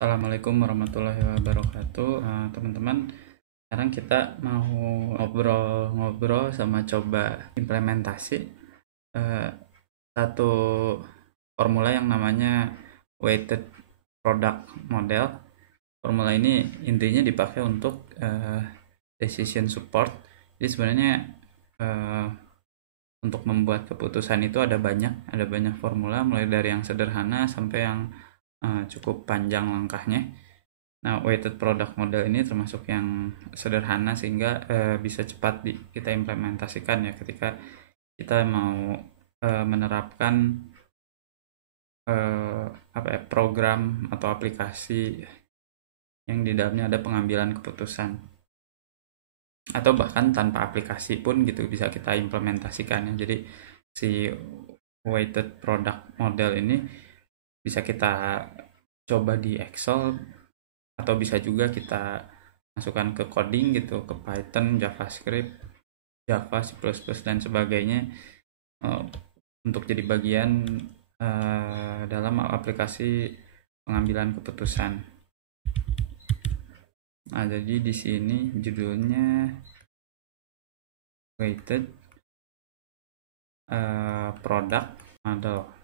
Assalamualaikum warahmatullahi wabarakatuh. Teman-teman, sekarang kita mau ngobrol-ngobrol sama coba implementasi eh, satu formula yang namanya weighted product model. Formula ini intinya dipakai untuk decision support. Jadi sebenarnya eh, untuk membuat keputusan itu ada banyak formula, mulai dari yang sederhana sampai yang cukup panjang langkahnya. Nah, weighted product model ini termasuk yang sederhana sehingga bisa cepat kita implementasikan ya ketika kita mau menerapkan program atau aplikasi yang di dalamnya ada pengambilan keputusan, atau bahkan tanpa aplikasi pun gitu bisa kita implementasikan ya. Jadi si weighted product model ini bisa kita coba di Excel, atau bisa juga kita masukkan ke coding gitu, ke Python, JavaScript, Java, C++, dan sebagainya, uh, untuk jadi bagian dalam aplikasi pengambilan keputusan. Nah, jadi di sini judulnya weighted product model.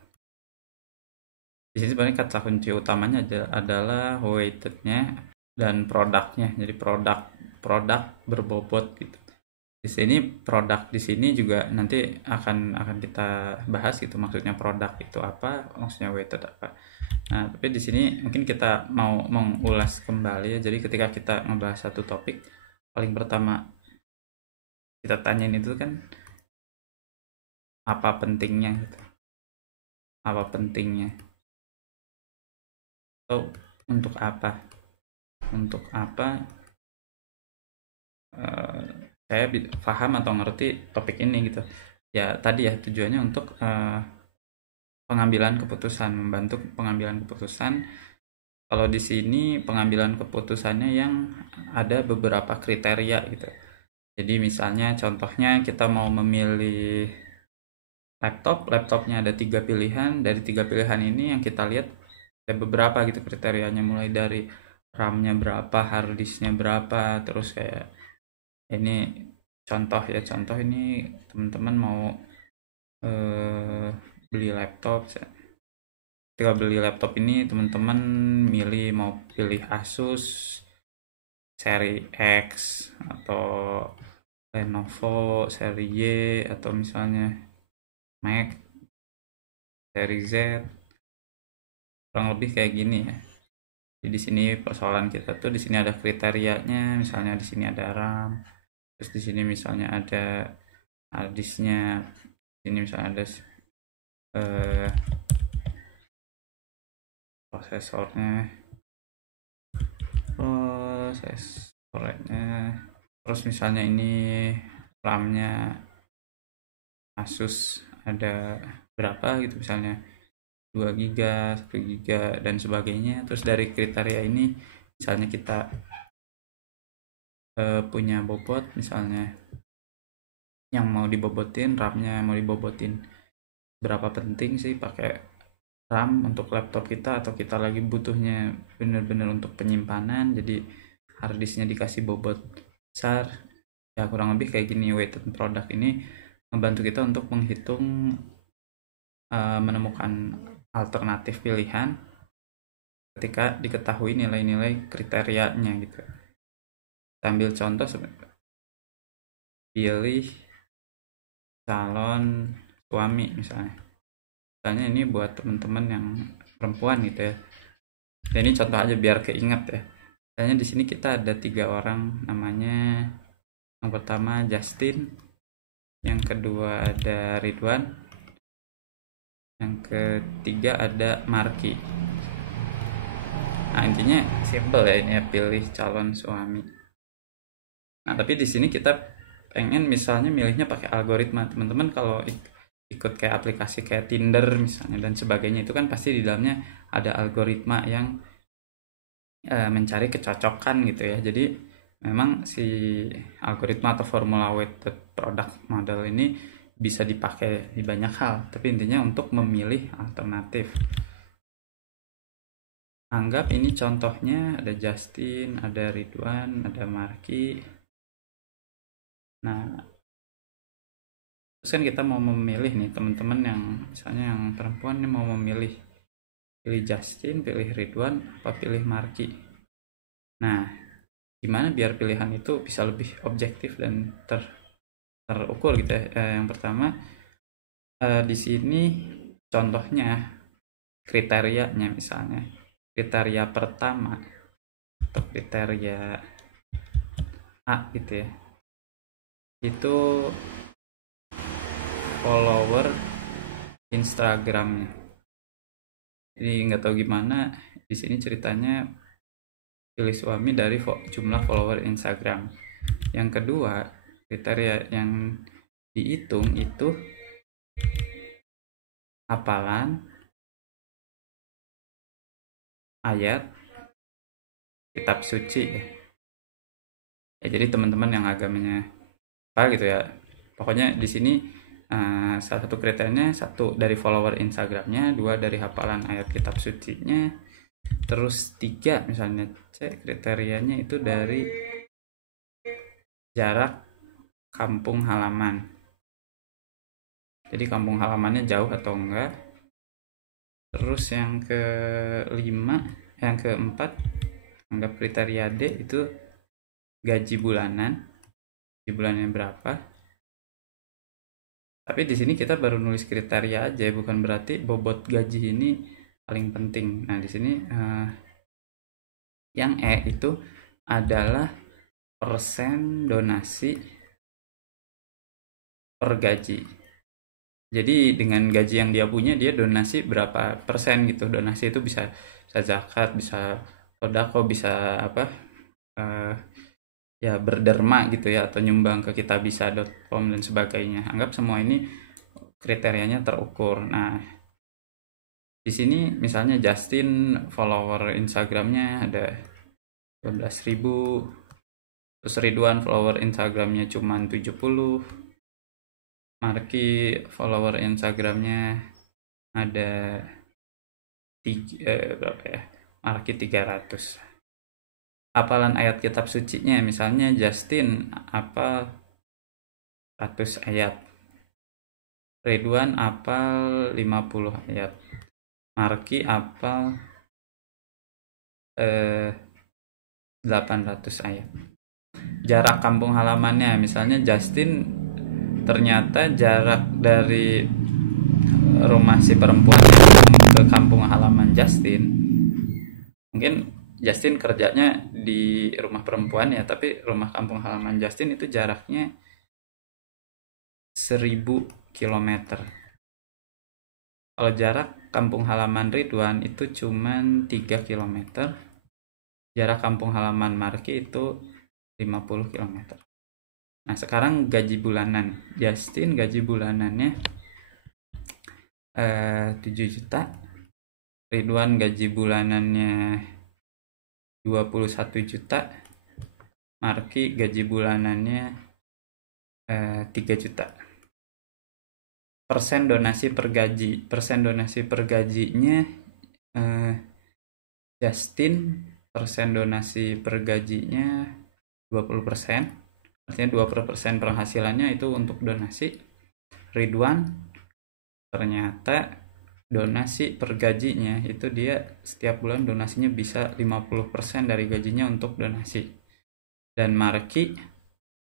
Di sini sebenarnya kata kunci utamanya adalah weighted-nya dan produknya. Jadi produk berbobot gitu. Di sini produk di sini juga nanti akan kita bahas gitu, maksudnya produk itu apa, maksudnya weighted apa. Nah, tapi di sini mungkin kita mau mengulas kembali ya. Jadi ketika kita ngebahas satu topik, paling pertama kita tanyain itu kan apa pentingnya gitu. Apa pentingnya? Atau untuk apa? Untuk apa saya paham atau ngerti topik ini gitu ya. Tadi ya tujuannya untuk pengambilan keputusan, membantu pengambilan keputusan. Kalau di sini pengambilan keputusannya yang ada beberapa kriteria gitu. Jadi misalnya contohnya kita mau memilih laptopnya ada 3 pilihan. Dari 3 pilihan ini yang kita lihat ada beberapa gitu kriterianya, mulai dari RAM-nya berapa, hard disk-nya berapa, terus kayak ini contoh ini teman-teman mau beli laptop. Ketika beli laptop ini teman-teman mau pilih Asus seri X, atau Lenovo seri Y, atau misalnya Mac seri Z, kurang lebih kayak gini ya. Jadi di sini persoalan kita tuh di sini ada kriterianya, misalnya di sini ada RAM, terus di sini misalnya ada hard disknya, ini misalnya ada eh, prosesornya, terus misalnya ini RAM-nya Asus ada berapa gitu, misalnya 2 GB, 1 GB, dan sebagainya. Terus dari kriteria ini misalnya kita punya bobot, misalnya yang mau dibobotin, RAM-nya mau dibobotin berapa penting sih pakai RAM untuk laptop kita, atau kita lagi butuhnya bener-bener untuk penyimpanan, jadi hard disknya dikasih bobot besar ya. Kurang lebih kayak gini. Weighted product ini membantu kita untuk menghitung, menemukan alternatif pilihan ketika diketahui nilai-nilai kriterianya gitu. Kita ambil contoh, pilih calon suami misalnya ini buat teman-teman yang perempuan gitu ya. Dan ini contoh aja biar keinget ya. Misalnya di sini kita ada 3 orang, namanya yang pertama Justin, yang kedua ada Ridwan, yang ketiga ada Marky. Nah, intinya simple ya, ini ya, pilih calon suami. Nah, tapi di sini kita pengen misalnya milihnya pakai algoritma. Teman-teman kalau ikut kayak aplikasi kayak Tinder misalnya dan sebagainya, itu kan pasti di dalamnya ada algoritma yang mencari kecocokan gitu ya. Jadi memang si algoritma atau formula weighted product model ini bisa dipakai di banyak hal, tapi intinya untuk memilih alternatif. Anggap ini contohnya ada Justin, ada Ridwan, ada Marky. Nah, terus kan kita mau memilih nih teman-teman yang misalnya yang perempuan nih mau memilih, pilih Justin, pilih Ridwan, apa pilih Marky. Nah, gimana biar pilihan itu bisa lebih objektif dan terukur gitu ya. Yang pertama, di sini contohnya kriterianya, misalnya kriteria pertama atau kriteria A gitu ya, itu follower Instagramnya. Jadi nggak tahu gimana di sini ceritanya pilih suami dari jumlah follower Instagram. Yang kedua, kriteria yang dihitung itu hafalan ayat kitab suci ya. Jadi teman-teman yang agamanya apa gitu ya. Pokoknya di sini salah satu kriterianya, satu dari follower Instagramnya, dua dari hafalan ayat kitab sucinya, terus tiga misalnya kriterianya itu dari jarak kampung halaman. Jadi kampung halamannya jauh atau enggak. Terus yang keempat, anggap kriteria D itu gaji bulanan. Gaji bulannya berapa? Tapi di sini kita baru nulis kriteria aja, bukan berarti bobot gaji ini paling penting. Nah, di sini yang E itu adalah persen donasi per gaji. Jadi dengan gaji yang dia punya, dia donasi berapa persen gitu. Donasi itu bisa zakat, bisa sodako, bisa apa, ya berderma gitu ya, atau nyumbang ke kitabisa.com dan sebagainya. Anggap semua ini kriterianya terukur. Nah, di sini misalnya Justin follower Instagramnya ada 12.000, terus Ridwan follower Instagramnya cuma 70, Marky follower Instagramnya ada berapa ya? Marky 300. Hafalan ayat kitab sucinya misalnya Justin hafal 100 ayat, Ridwan hafal 50 ayat, Marky hafal 800 ayat. Jarak kampung halamannya misalnya Justin ternyata jarak dari rumah si perempuan ke kampung halaman Justin, mungkin Justin kerjanya di rumah perempuan ya, tapi rumah kampung halaman Justin itu jaraknya 1000 km. Kalau jarak kampung halaman Ridwan itu cuman 3 km. Jarak kampung halaman Marky itu 50 km. Nah, sekarang gaji bulanan. Justin gaji bulanannya 7 juta. Ridwan gaji bulanannya 21 juta. Marky gaji bulanannya 3 juta. Persen donasi per gaji. Persen donasi per gajinya Justin persen donasi per gajinya 20%. Artinya 20% penghasilannya itu untuk donasi. Ridwan ternyata donasi per gajinya itu dia setiap bulan donasinya bisa 50% dari gajinya untuk donasi. Dan Marky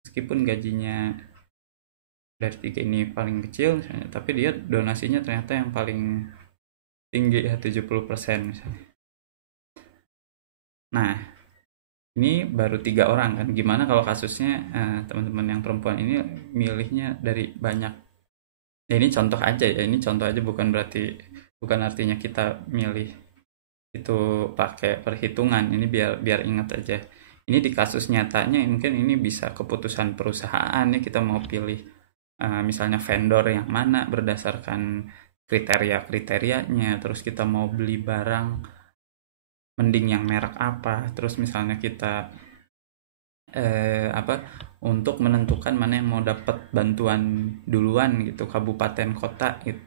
meskipun gajinya dari tiga ini paling kecil misalnya, tapi dia donasinya ternyata yang paling tinggi ya, 70% misalnya. Nah, ini baru 3 orang kan. Gimana kalau kasusnya teman-teman yang perempuan ini milihnya dari banyak. Ya ini contoh aja ya, ini contoh aja, bukan artinya kita milih itu pakai perhitungan. Ini biar ingat aja. Ini di kasus nyatanya mungkin ini bisa keputusan perusahaan ya, kita mau pilih misalnya vendor yang mana berdasarkan kriterianya, terus kita mau beli barang mending yang merek apa, terus misalnya kita untuk menentukan mana yang mau dapat bantuan duluan gitu, kabupaten kota gitu,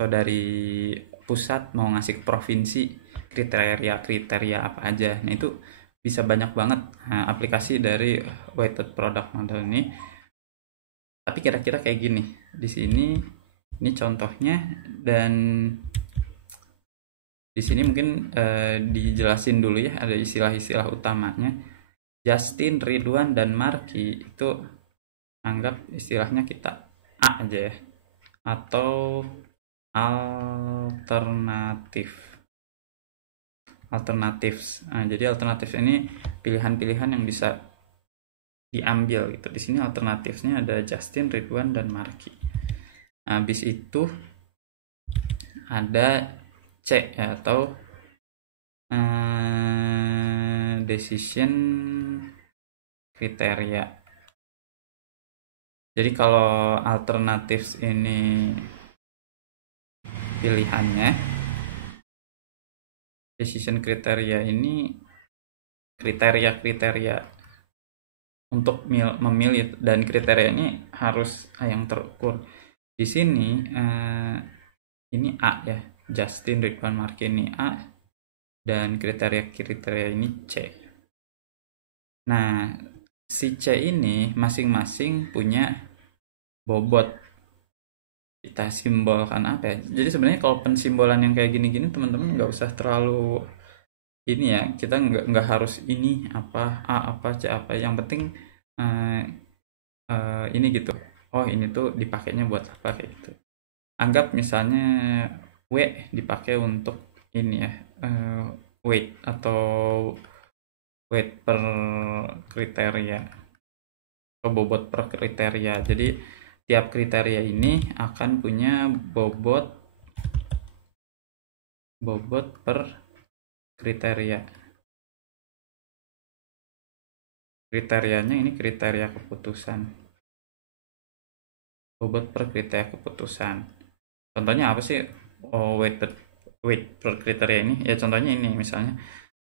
atau dari pusat mau ngasih ke provinsi. kriteria apa aja. Nah itu bisa banyak banget aplikasi dari weighted product model ini. Tapi kira-kira kayak gini di sini, ini contohnya, dan di sini mungkin dijelasin dulu ya, ada istilah-istilah utamanya. Justin, Ridwan, dan Marky itu anggap istilahnya kita A aja ya, atau alternatives. Nah, jadi alternatif ini pilihan-pilihan yang bisa diambil gitu. Di sini alternatifnya ada Justin, Ridwan, dan Marky. Habis itu ada C ya, atau decision kriteria. Jadi kalau alternatives ini pilihannya, decision kriteria ini kriteria-kriteria untuk memilih, dan kriteria ini harus yang terukur. Di sini ini A ya, Justin, Ridwan, Marky ini A, dan kriteria-kriteria ini C. Nah, si C ini masing-masing punya bobot. Kita simbolkan apa ya? Jadi sebenarnya kalau pensimbolan yang kayak gini-gini, teman-teman nggak usah terlalu ini ya, kita nggak harus ini apa A apa C apa, yang penting ini gitu. Oh ini tuh dipakainya buat apa, kayak gitu. Anggap misalnya W dipakai untuk ini ya, weight atau weight per kriteria atau bobot per kriteria. Jadi tiap kriteria ini akan punya bobot per kriteria. Kriterianya ini kriteria keputusan. Bobot per kriteria keputusan. Contohnya apa sih? Weight per kriteria ini ya, contohnya ini misalnya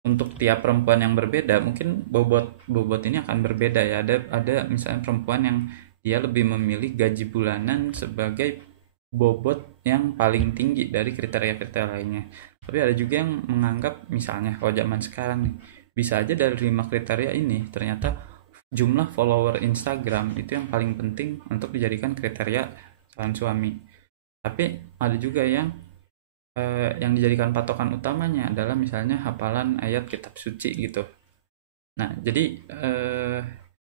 untuk tiap perempuan yang berbeda mungkin bobot ini akan berbeda ya. Ada misalnya perempuan yang dia lebih memilih gaji bulanan sebagai bobot yang paling tinggi dari kriteria-kriteria lainnya. Tapi ada juga yang menganggap misalnya kalau zaman sekarang nih, bisa aja dari 5 kriteria ini ternyata jumlah follower Instagram itu yang paling penting untuk dijadikan kriteria calon suami. Tapi ada juga yang dijadikan patokan utamanya adalah misalnya hafalan ayat kitab suci gitu. Nah, jadi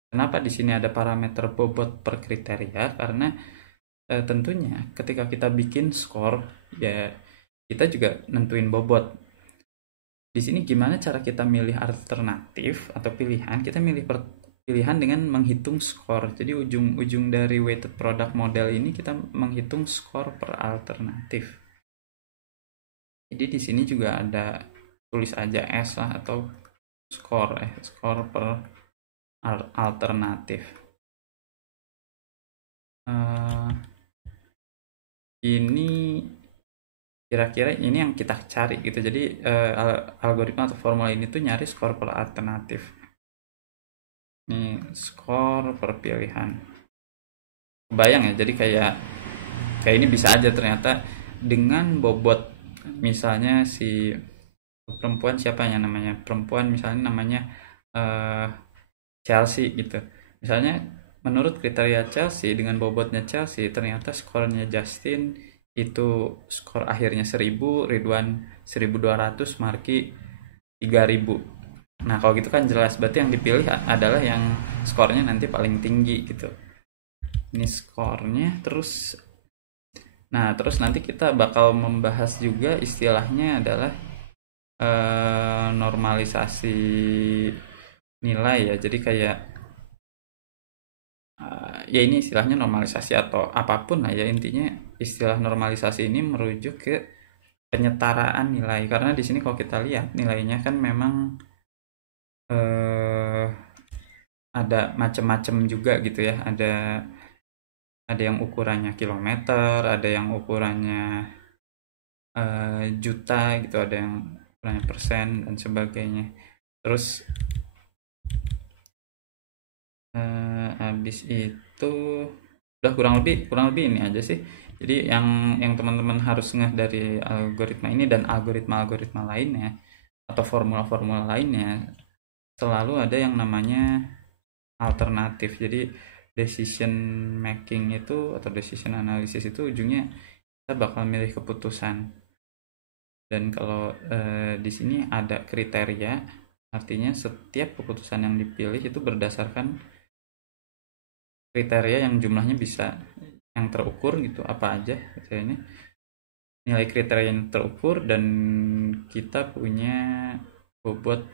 kenapa di sini ada parameter bobot per kriteria? Karena tentunya ketika kita bikin skor ya, kita juga nentuin bobot. Di sini gimana cara kita milih alternatif atau pilihan? Kita milih pilihan dengan menghitung skor. Jadi ujung-ujung dari weighted product model ini kita menghitung skor per alternatif. Jadi di sini juga ada, tulis aja S lah, atau skor per alternatif. Ini kira-kira ini yang kita cari gitu. Jadi algoritma atau formula ini tuh nyari skor per alternatif. Ini skor per pilihan. Kebayang ya, jadi kayak ini bisa aja ternyata dengan bobot, misalnya si perempuan siapa ya namanya, perempuan misalnya namanya Chelsea gitu. Misalnya menurut kriteria Chelsea dengan bobotnya Chelsea, ternyata skornya Justin itu skor akhirnya 1000, Ridwan 1200, Marky 3000. Nah kalau gitu kan jelas berarti yang dipilih adalah yang skornya nanti paling tinggi gitu. Ini skornya. Terus nanti kita bakal membahas juga istilahnya adalah normalisasi nilai ya. Jadi kayak ya ini istilahnya normalisasi atau apapun lah ya, intinya istilah normalisasi ini merujuk ke penyetaraan nilai. Karena di sini kalau kita lihat nilainya kan memang ada macam-macam juga gitu ya. Ada yang ukurannya kilometer, ada yang ukurannya juta gitu, ada yang ukurannya persen dan sebagainya. Terus habis itu Udah kurang lebih ini aja sih. Jadi yang teman-teman harus ngeh dari algoritma ini dan algoritma lainnya atau formula-formula lainnya, selalu ada yang namanya alternatif. Jadi decision making itu atau decision analysis itu ujungnya kita bakal milih keputusan. Dan kalau di sini ada kriteria, artinya setiap keputusan yang dipilih itu berdasarkan kriteria yang jumlahnya bisa yang terukur gitu, apa aja kriterianya, nilai kriteria yang terukur, dan kita punya bobot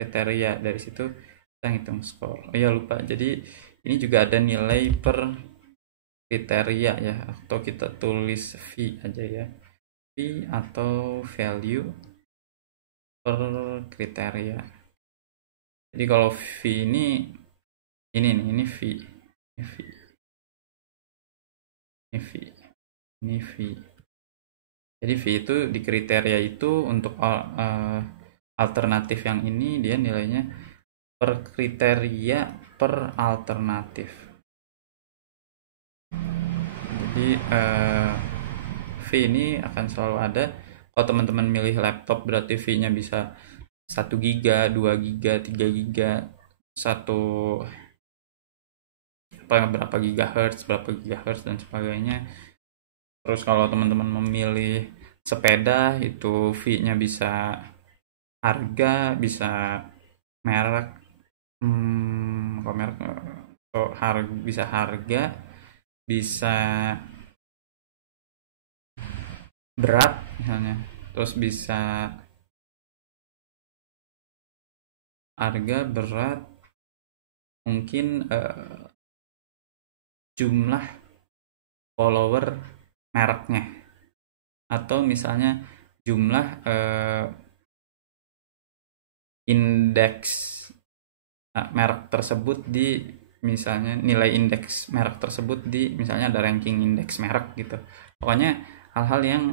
kriteria. Dari situ kita ngitung skor. Oh ya, lupa, jadi ini juga ada nilai per kriteria ya, atau kita tulis V aja ya, V atau value per kriteria. Jadi kalau V ini nih, ini V, ini V, ini V, ini V. Jadi V itu di kriteria itu untuk alternatif yang ini dia nilainya per kriteria per alternatif. Jadi V ini akan selalu ada. Kalau teman-teman milih laptop berarti V-nya bisa 1 giga, 2 giga, 3 giga, 1 berapa gigahertz dan sebagainya. Terus kalau teman-teman memilih sepeda itu V-nya bisa harga, bisa merek, kalau merek bisa harga, bisa berat misalnya, terus bisa harga, berat, mungkin jumlah follower mereknya, atau misalnya jumlah indeks merek tersebut di, misalnya nilai indeks merek tersebut di, misalnya ada ranking indeks merek gitu. Pokoknya hal-hal yang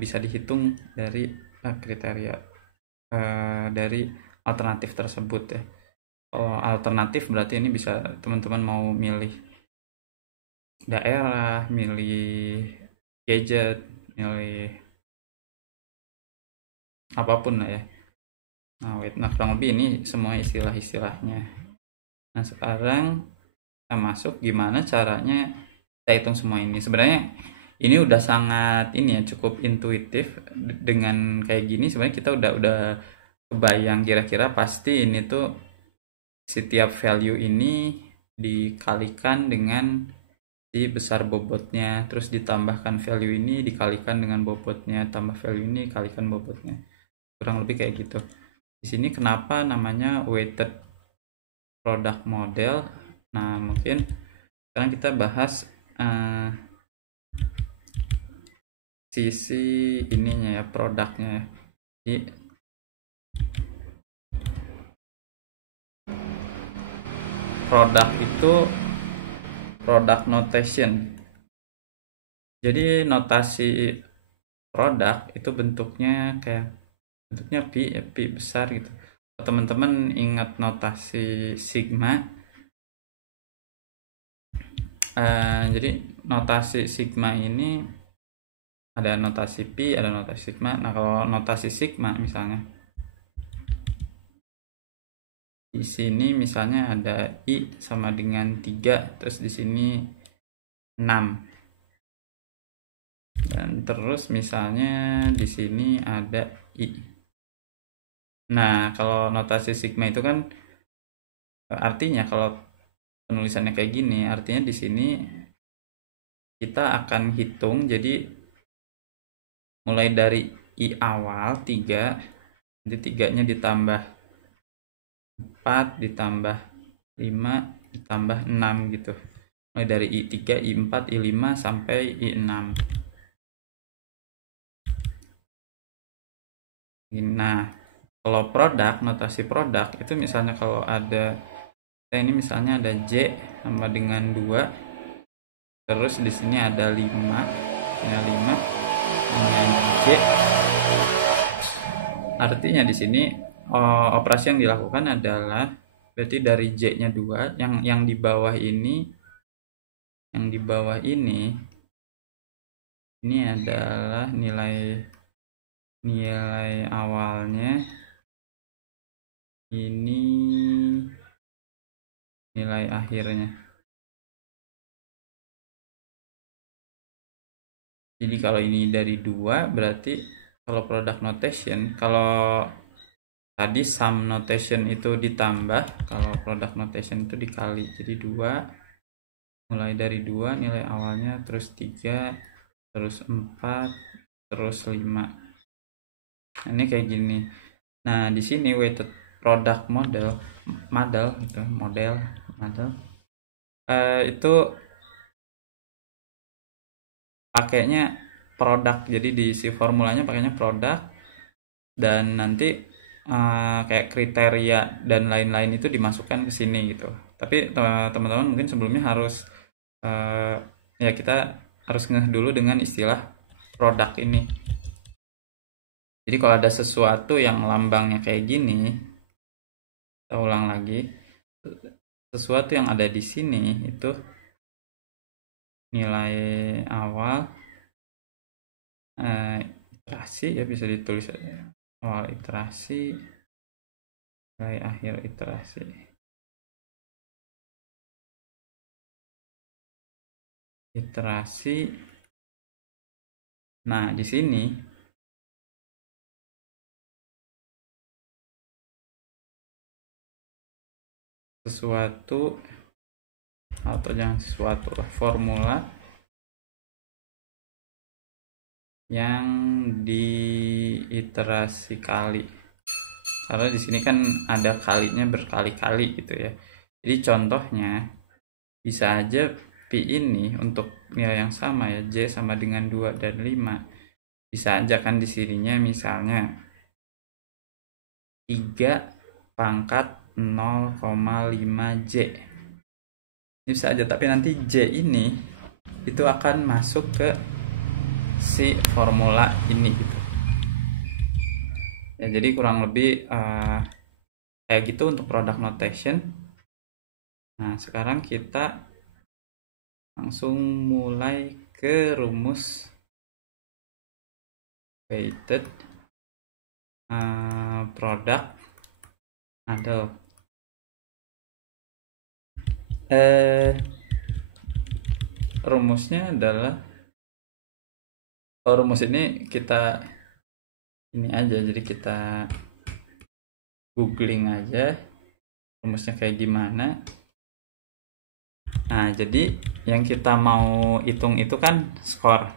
bisa dihitung dari kriteria dari alternatif tersebut ya. Kalau alternatif berarti ini bisa teman-teman mau milih daerah, milih gadget, milih apapun lah ya. Nah, kurang lebih ini semua istilah-istilahnya. Nah, sekarang kita masuk gimana caranya kita hitung semua ini. Sebenarnya ini udah sangat ini ya, cukup intuitif. Dengan kayak gini sebenarnya kita udah kebayang kira-kira pasti ini tuh setiap value ini dikalikan dengan si besar bobotnya, terus ditambahkan value ini dikalikan dengan bobotnya, tambah value ini dikalikan bobotnya. Kurang lebih kayak gitu. Di sini kenapa namanya weighted product model? Nah, mungkin sekarang kita bahas sisi ininya ya, produknya. Jadi produk itu product notation. Jadi notasi produk itu bentuknya P besar gitu. Teman-teman ingat notasi sigma. Jadi notasi sigma ini ada notasi P, ada notasi sigma. Nah, kalau notasi sigma misalnya di sini misalnya ada I sama dengan 3, terus di sini 6. Dan terus misalnya di sini ada I. Nah, kalau notasi sigma itu kan artinya kalau penulisannya kayak gini, artinya di sini kita akan hitung, jadi mulai dari I awal 3, jadi 3-nya ditambah 4 ditambah 5 ditambah 6 gitu. Mulai dari I3, I4, I5 sampai I6. Nah, kalau produk, notasi produk itu misalnya kalau ada ini misalnya ada J sama dengan 2. Terus di sini ada 5. Ini 5 dengan J. Artinya di sini operasi yang dilakukan adalah berarti dari J-nya 2, yang di bawah ini Yang di bawah ini adalah nilai awalnya, ini nilai akhirnya. Jadi kalau ini dari 2, berarti kalau product notation, kalau tadi sum notation itu ditambah, kalau product notation itu dikali. Jadi 2, mulai dari 2 nilai awalnya, terus 3, terus 4, terus 5. Nah, ini kayak gini. Nah, di sini weighted product model itu pakainya produk. Jadi di si formulanya pakainya produk, dan nanti kayak kriteria dan lain-lain itu dimasukkan ke sini gitu. Tapi teman-teman mungkin sebelumnya harus ya kita harus ngeh dulu dengan istilah produk ini. Jadi kalau ada sesuatu yang lambangnya kayak gini, kita ulang lagi, sesuatu yang ada di sini itu nilai awal iterasi, ya bisa ditulis awal iterasi, nilai akhir iterasi. Nah, di sini sesuatu, atau jangan sesuatu lah, formula yang diiterasi kali, karena di sini kan ada kalinya berkali-kali gitu ya. Jadi contohnya bisa aja Pi ini untuk nilai yang sama ya, J sama dengan 2 dan 5, bisa aja kan di sininya misalnya 3 pangkat 0,5 J. Ini bisa aja, tapi nanti J ini itu akan masuk ke si formula ini gitu. Ya, jadi kurang lebih kayak gitu untuk product notation. Nah, sekarang kita langsung mulai ke rumus weighted product model. Rumusnya adalah, rumus ini kita ini aja, jadi kita googling aja rumusnya kayak gimana. Nah, jadi yang kita mau hitung itu kan skor.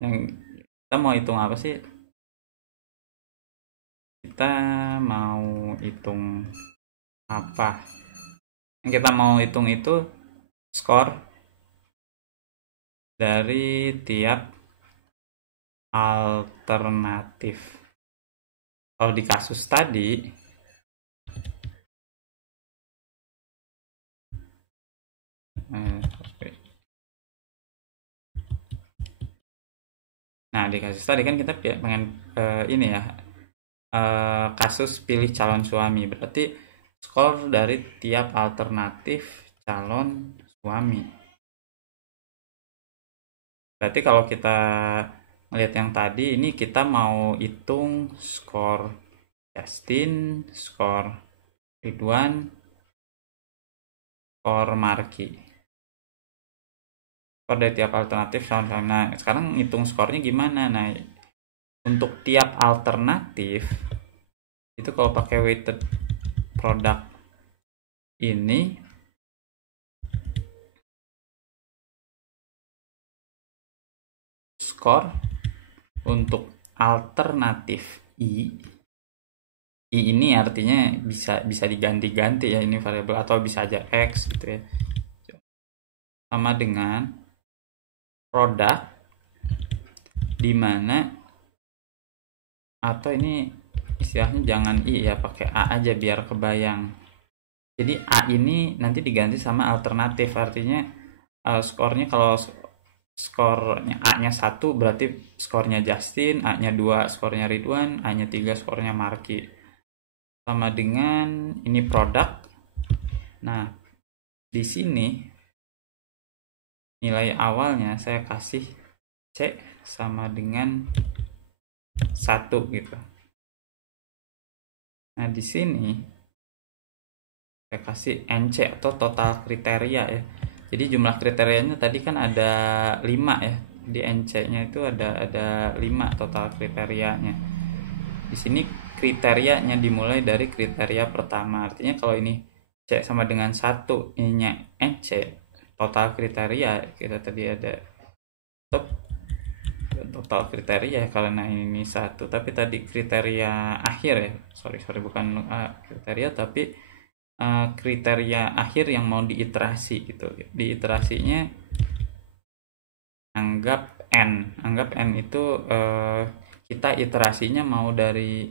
Yang kita mau hitung apa sih? Kita mau hitung apa? Yang kita mau hitung itu skor dari tiap alternatif. Kalau di kasus tadi, nah di kasus tadi kan kita pengen ini ya, kasus pilih calon suami, berarti skor dari tiap alternatif calon suami. Berarti kalau kita melihat yang tadi, ini kita mau hitung skor Justin, skor Ridwan, skor Marki, skor dari tiap alternatif calon suami. Nah, sekarang hitung skornya gimana? Nah, untuk tiap alternatif itu kalau pakai weighted product ini, skor untuk alternatif I ini artinya bisa diganti-ganti ya, ini variabel, atau bisa aja X gitu ya, sama dengan produk dimana, atau ini istilahnya jangan I ya, pakai A aja biar kebayang. Jadi A ini nanti diganti sama alternatif, artinya skornya, kalau skornya A-nya 1 berarti skornya Justin, A-nya 2 skornya Ridwan, A-nya 3 skornya Marki, sama dengan ini produk. Nah, di sini nilai awalnya saya kasih C sama dengan 1 gitu. Nah, di sini saya kasih NC atau total kriteria ya. Jadi jumlah kriterianya tadi kan ada 5 ya. Di NC-nya itu ada 5 total kriterianya. Di sini kriterianya dimulai dari kriteria pertama. Artinya kalau ini C sama dengan 1, ininya NC, total kriteria kita tadi ada total kriteria karena ini 1, tapi tadi kriteria akhir ya. Sorry bukan kriteria tapi kriteria akhir yang mau diiterasi gitu. Diiterasinya anggap N itu kita iterasinya mau dari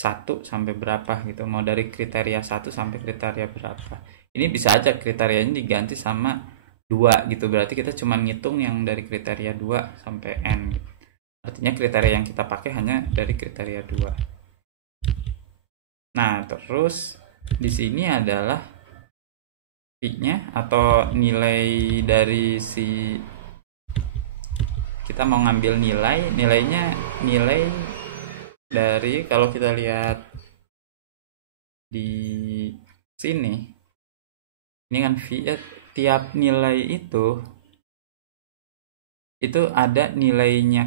1 sampai berapa gitu, mau dari kriteria 1 sampai kriteria berapa. Ini bisa aja kriterianya diganti sama 2 gitu, berarti kita cuma ngitung yang dari kriteria 2 sampai N gitu. Artinya kriteria yang kita pakai hanya dari kriteria 2. Nah, terus di sini adalah I-nya atau nilai dari si kita mau ngambil nilainya dari, kalau kita lihat di sini ini kan tiap nilai itu ada nilainya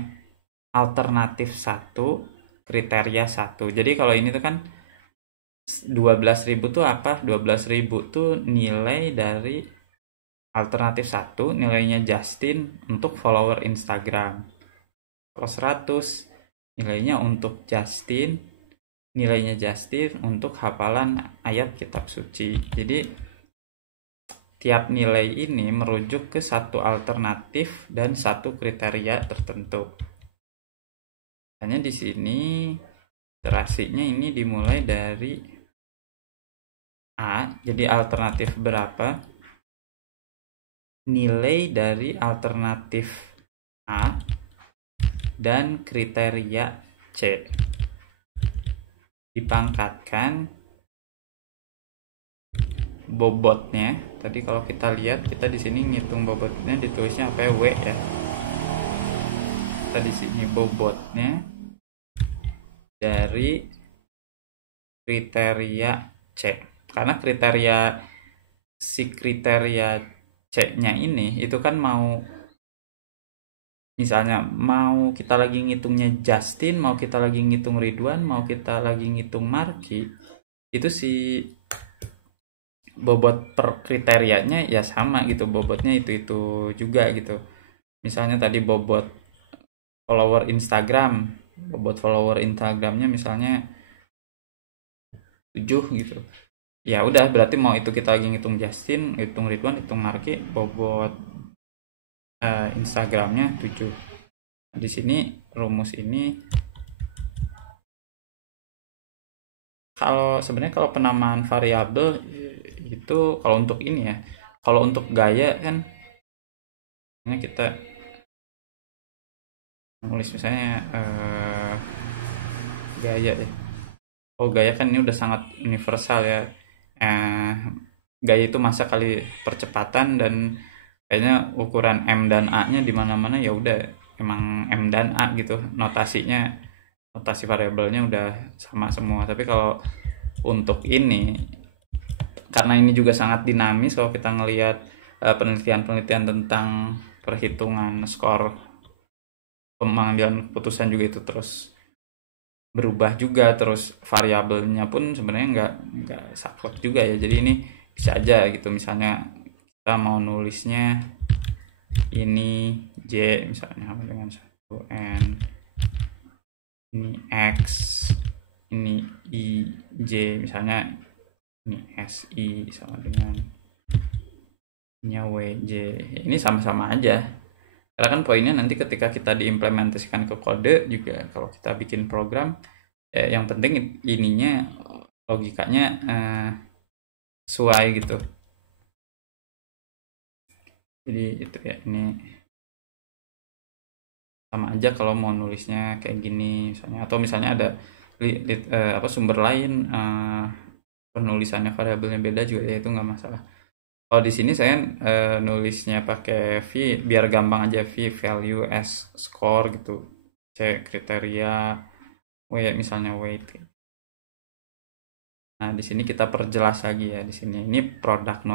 alternatif 1, kriteria 1. Jadi kalau ini tuh kan 12.000 tuh apa? 12.000 tuh nilai dari alternatif 1, nilainya Justin untuk follower Instagram. Kalau 100 nilainya untuk Justin, nilainya Justin untuk hafalan ayat kitab suci. Jadi tiap nilai ini merujuk ke satu alternatif dan satu kriteria tertentu. Hanya di sini iterasinya ini dimulai dari A, jadi alternatif berapa? Nilai dari alternatif A dan kriteria C dipangkatkan bobotnya. Tadi kalau kita lihat, kita di sini ngitung bobotnya, ditulisnya apa ya? W ya. Kita di sini bobotnya dari kriteria C. Karena kriteria C-nya ini itu kan mau, misalnya mau kita lagi ngitungnya Justin, mau kita lagi ngitung Ridwan, mau kita lagi ngitung Marki, itu si bobot per kriterianya ya sama gitu, bobotnya itu juga gitu. Misalnya tadi bobot follower Instagramnya misalnya 7 gitu. Ya udah, berarti mau itu kita lagi ngitung Justin, ngitung Ridwan, ngitung Marki, bobot Instagramnya 7. Di sini rumus ini sebenarnya kalau penamaan variabel itu kalau untuk ini ya, kalau untuk gaya kan ini kita nulis misalnya gaya ya. Oh, gaya kan ini udah sangat universal ya. Gaya itu masa kali percepatan, dan kayaknya ukuran M dan A-nya di mana-mana ya udah emang M dan A gitu. Notasi variabelnya udah sama semua. Tapi kalau untuk ini, karena ini juga sangat dinamis, kalau kita ngelihat penelitian tentang perhitungan skor pengambilan keputusan juga itu terus berubah juga, terus variabelnya pun sebenarnya nggak saklek juga ya. Jadi ini bisa aja gitu, misalnya kita mau nulisnya ini J misalnya sama dengan 1N, ini X, ini I, J misalnya, ini SI sama dengan ini WJ. Ini sama-sama aja, karena kan poinnya nanti ketika kita diimplementasikan ke kode juga, kalau kita bikin program yang penting ininya logikanya sesuai gitu. Jadi itu ya, ini sama aja kalau mau nulisnya kayak gini misalnya, atau misalnya ada sumber lain penulisannya variabelnya beda juga ya, itu nggak masalah. Kalau di sini saya nulisnya pakai V biar gampang aja, V value, S score gitu, C kriteria, W misalnya weight. Nah, di sini kita perjelas lagi ya. Di sini ini product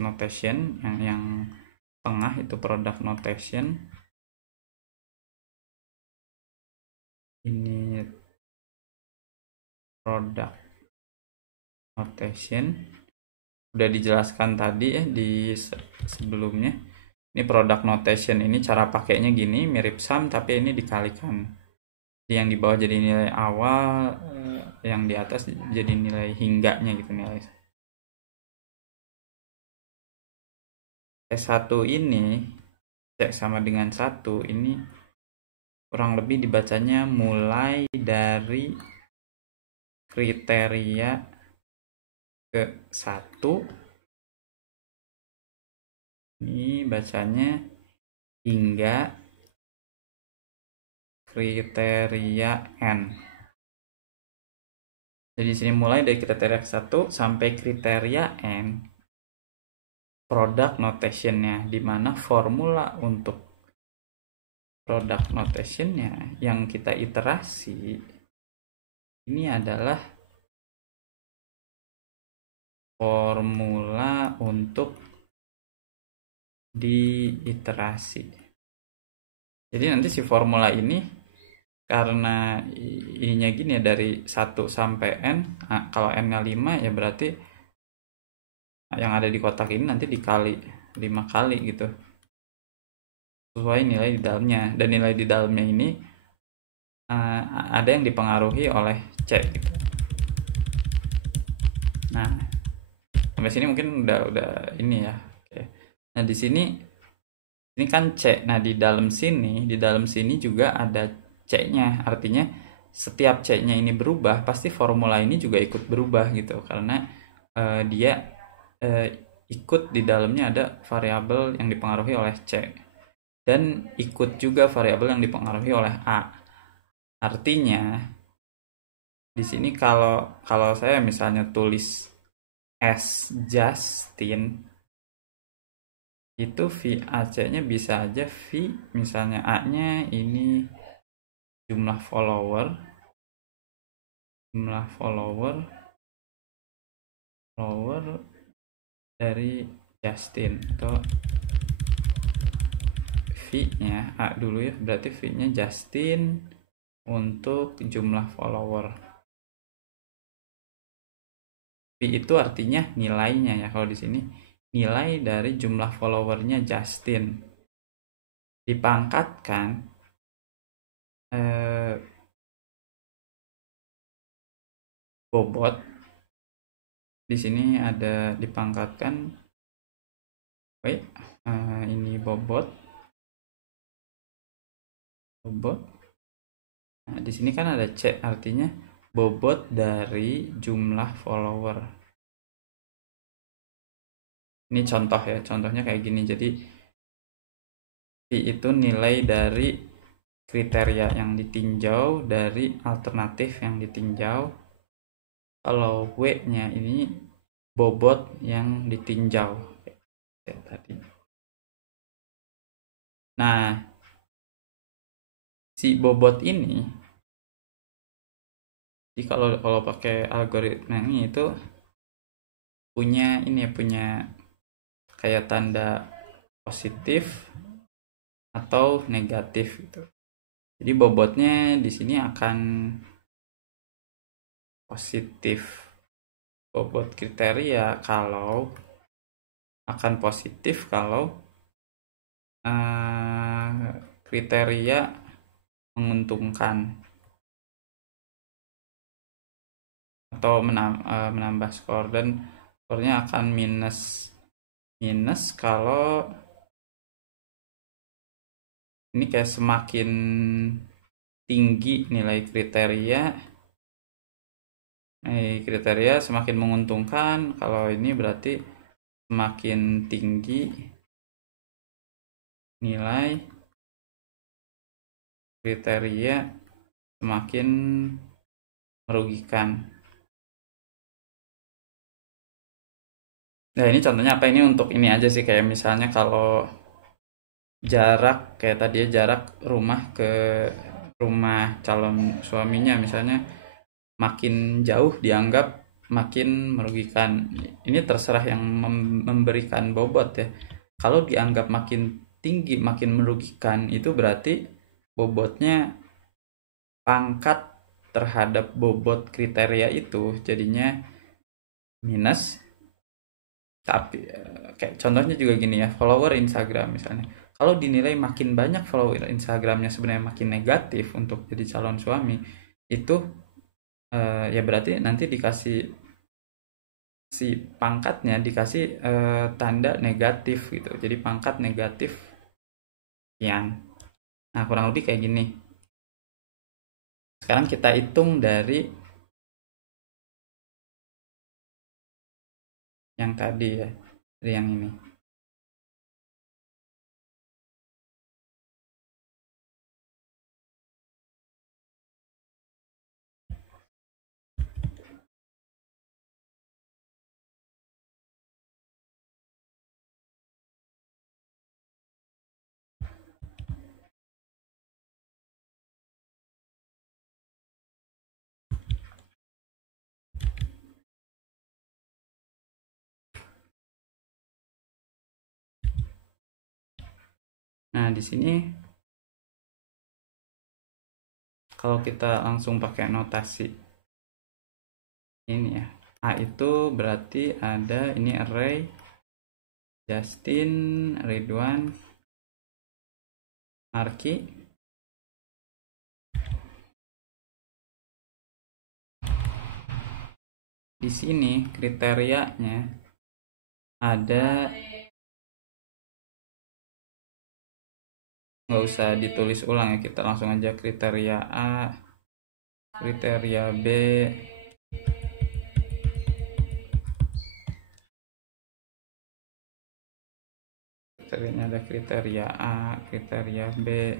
notation, yang tengah itu product notation. Ini product notation. Udah dijelaskan tadi ya di sebelumnya. Ini product notation, ini cara pakainya gini, mirip sum tapi ini dikalikan. Jadi yang di bawah jadi nilai awal, yang di atas jadi nilai hingganya gitu, nilai. C1 ini C sama dengan 1 ini kurang lebih dibacanya mulai dari kriteria ke 1. Ini bacanya hingga kriteria N. Jadi di sini mulai dari kriteria ke 1 sampai kriteria N. Product notationnya, di mana formula untuk product notationnya yang kita iterasi ini adalah formula untuk diiterasi. Jadi nanti si formula ini karena ininya gini ya, dari 1 sampai N. Nah, kalau N-nya 5 ya berarti yang ada di kotak ini nanti dikali 5 kali gitu, sesuai nilai di dalamnya. Dan nilai di dalamnya ini ada yang dipengaruhi oleh C gitu. Nah, sampai sini mungkin udah ini ya. Oke. Nah, di sini ini kan C. Nah, di dalam sini juga ada C-nya. Artinya setiap C-nya ini berubah, pasti formula ini juga ikut berubah gitu, karena dia ikut di dalamnya ada variabel yang dipengaruhi oleh C, dan ikut juga variabel yang dipengaruhi oleh A. Artinya di sini kalau saya misalnya tulis S Justin, itu VAC-nya bisa aja misalnya A-nya ini jumlah follower dari Justin, atau V-nya A dulu ya, berarti V-nya Justin untuk jumlah follower. V itu artinya nilainya ya, kalau di sini nilai dari jumlah followernya Justin dipangkatkan bobot. Di sini ada dipangkatkan ini bobot. Nah, di sini kan ada C, artinya bobot dari jumlah follower. Ini contoh ya, contohnya kayak gini. Jadi V itu nilai dari kriteria yang ditinjau dari alternatif yang ditinjau. Kalau W-nya ini bobot yang ditinjau ya, tadi. Nah, si bobot ini, jadi kalau pakai algoritma ini itu punya kayak tanda positif atau negatif gitu. Jadi bobotnya di sini akan positif, bobot kriteria kalau akan positif kalau kriteria menguntungkan atau menambah skor, dan skornya akan minus kalau ini kayak semakin tinggi nilai kriteria semakin menguntungkan. Kalau ini berarti semakin tinggi nilai kriteria semakin merugikan. Nah, ini contohnya apa, ini untuk ini aja sih, kayak misalnya kalau jarak kayak tadi ya, jarak rumah ke rumah calon suaminya misalnya makin jauh dianggap makin merugikan. Ini terserah yang memberikan bobot ya. Kalau dianggap makin tinggi makin merugikan, itu berarti bobotnya pangkat terhadap bobot kriteria itu jadinya minus. Tapi kayak contohnya juga gini ya, follower Instagram misalnya. Kalau dinilai makin banyak follower Instagramnya sebenarnya makin negatif untuk jadi calon suami, itu ya berarti nanti dikasih si pangkatnya dikasih tanda negatif gitu. Jadi pangkat negatif sekian. Nah, kurang lebih kayak gini. Sekarang kita hitung dari yang tadi ya, dari yang ini. Nah, di sini kalau kita langsung pakai notasi ini ya, A itu berarti ada ini array Justin, Ridwan, Arki. Di sini kriterianya ada, nggak usah ditulis ulang ya, kita langsung aja kriteria A, kriteria B, kriterianya ada kriteria A, kriteria B,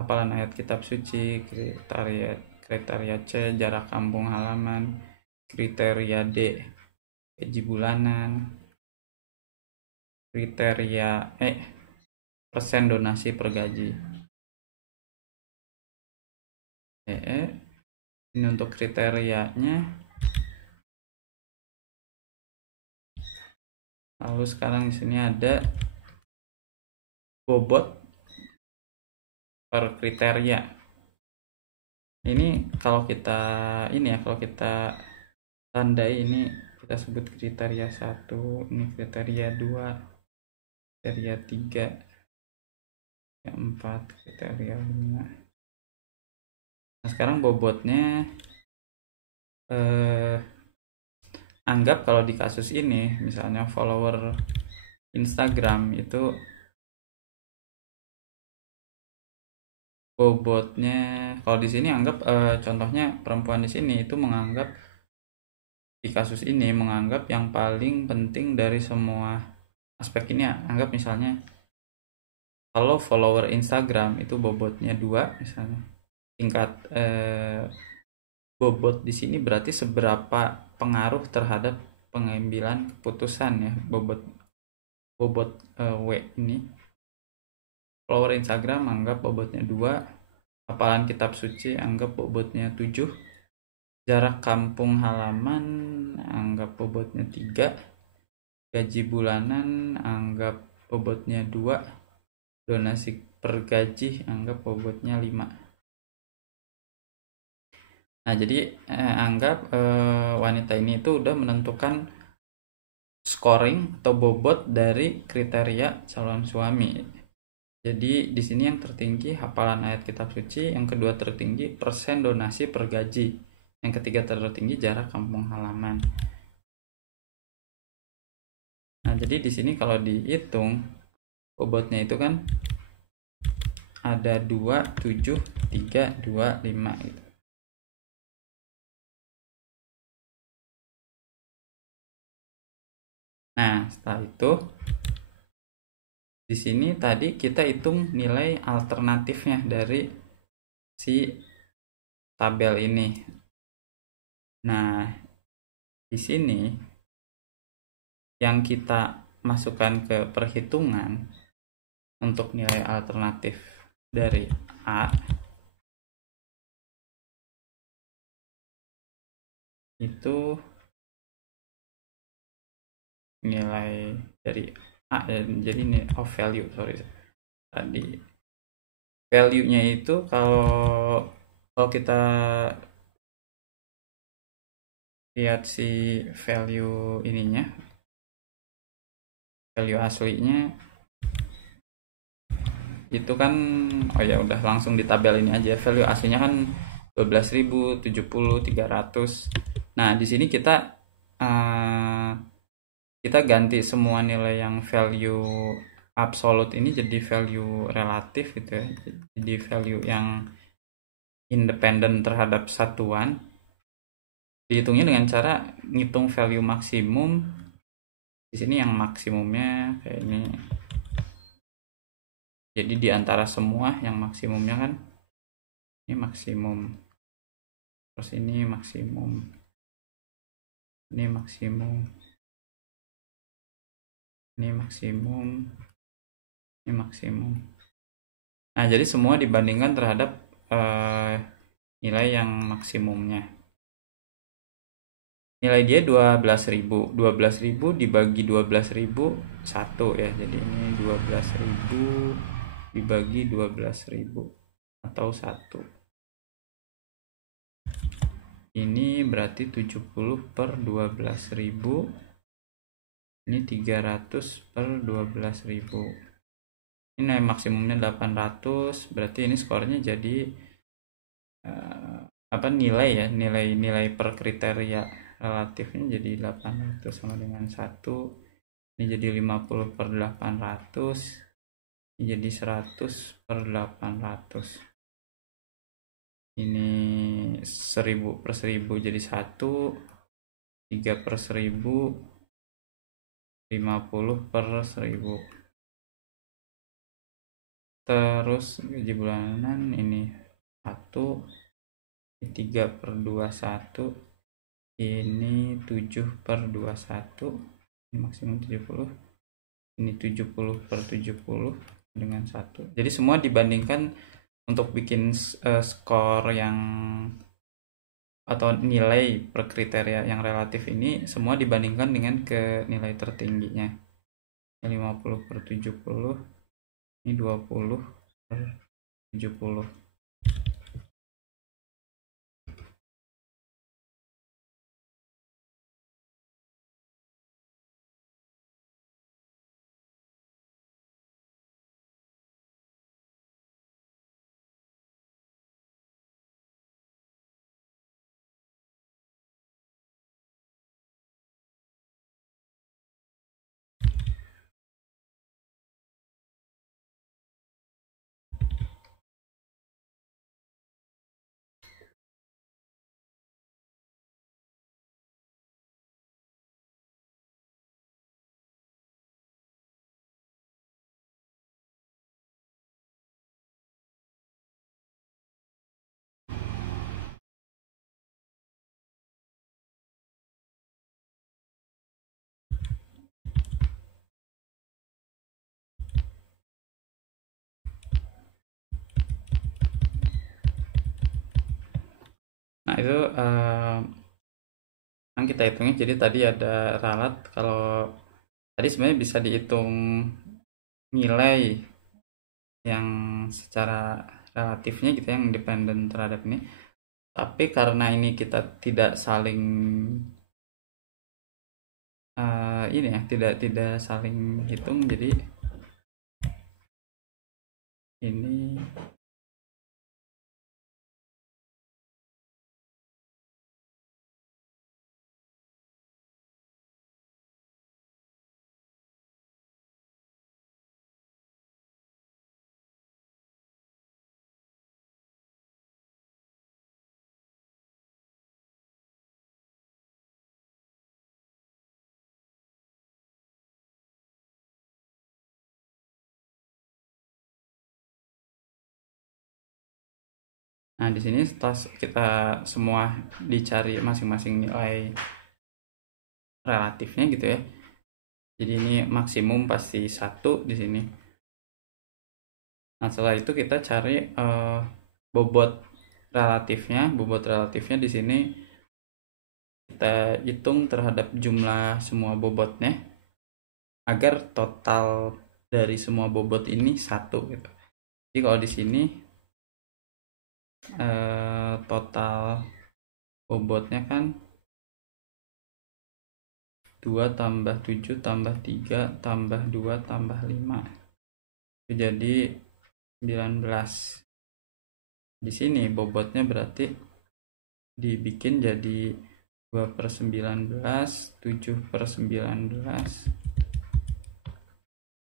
hafalan ayat kitab suci, kriteria C, jarak kampung halaman, kriteria D, gaji bulanan, kriteria E, persen donasi per gaji. Ini untuk kriterianya. Lalu sekarang di sini ada bobot per kriteria. Ini kalau kita kalau kita tandai ini, kita sebut kriteria 1, ini kriteria 2, kriteria 3, kriteria 4, kriteria 5. Nah, sekarang bobotnya anggap kalau di kasus ini misalnya follower Instagram itu bobotnya, kalau di sini anggap contohnya perempuan di sini itu menganggap, di kasus ini menganggap yang paling penting dari semua aspek ini, anggap misalnya kalau follower Instagram itu bobotnya 2 misalnya, tingkat bobot di sini berarti seberapa pengaruh terhadap pengambilan keputusan ya, bobot W ini. Follower Instagram anggap bobotnya 2, hafalan kitab suci anggap bobotnya 7, jarak kampung halaman anggap bobotnya 3, gaji bulanan anggap bobotnya 2, donasi per gaji anggap bobotnya 5. Nah, jadi anggap wanita ini itu udah menentukan scoring atau bobot dari kriteria calon suami. Jadi di sini yang tertinggi hafalan ayat kitab suci, yang kedua tertinggi persen donasi per gaji, yang ketiga tertinggi jarak kampung halaman. Nah, jadi di sini kalau dihitung bobotnya itu kan ada 2, 7, 3, 2, 5 gitu. Nah, setelah itu di sini tadi kita hitung nilai alternatifnya dari si tabel ini. Nah, di sini yang kita masukkan ke perhitungan untuk nilai alternatif dari A itu nilai dari A ya, jadi ini of value, sorry tadi value-nya itu kalau kita lihat si value ininya, value aslinya itu kan, oh ya udah langsung di tabel ini aja. Value aslinya kan 12.000, 70, 300. Nah, di sini kita ganti semua nilai yang value absolute ini jadi value relatif gitu ya. Jadi value yang independen terhadap satuan. Dihitungnya dengan cara ngitung value maksimum. Di sini yang maksimumnya kayak ini. Jadi di antara semua yang maksimumnya kan ini maksimum. Terus ini maksimum. Ini maksimum. Ini maksimum. Ini maksimum. Nah, jadi semua dibandingkan terhadap nilai yang maksimumnya. Nilai dia 12.000. 12.000 dibagi 12.000 1 ya. Jadi ini 12.000 dibagi 12.000 atau 1. Ini berarti 70 per 12.000. Ini 300 per 12.000. Ini nilai maksimumnya 800. Berarti ini skornya jadi nilai ya, nilai per kriteria relatifnya jadi 800 sama dengan 1. Ini jadi 50 per 800. Ini jadi 100 per 800. Ini 1000 per 1000 jadi 1. 3 per 1000. 50 per 1000. Terus gaji bulanan ini 1. 3 per 21. Ini 7 per 21. Ini maksimum 70. Ini 70 per 70 dengan 1. Jadi semua dibandingkan untuk bikin skor yang atau nilai per kriteria yang relatif ini semua dibandingkan dengan ke nilai tertingginya. 50 per 70. Ini 20 per 70. Nah, itu yang kita hitungnya. Jadi tadi ada ralat, kalau tadi sebenarnya bisa dihitung nilai yang secara relatifnya gitu yang independen terhadap ini. Tapi karena ini kita tidak saling ini ya, tidak saling hitung, jadi ini nah di sini setelah kita semua dicari masing-masing nilai relatifnya gitu ya. Jadi ini maksimum pasti 1 di sini. Nah, setelah itu kita cari bobot relatifnya. Bobot relatifnya di sini kita hitung terhadap jumlah semua bobotnya agar total dari semua bobot ini 1 gitu. Jadi kalau di sini total bobotnya kan 2 tambah 7 tambah 3 tambah 2 tambah 5 itu jadi 19. Di sini bobotnya berarti dibikin jadi 2/19, 7/19,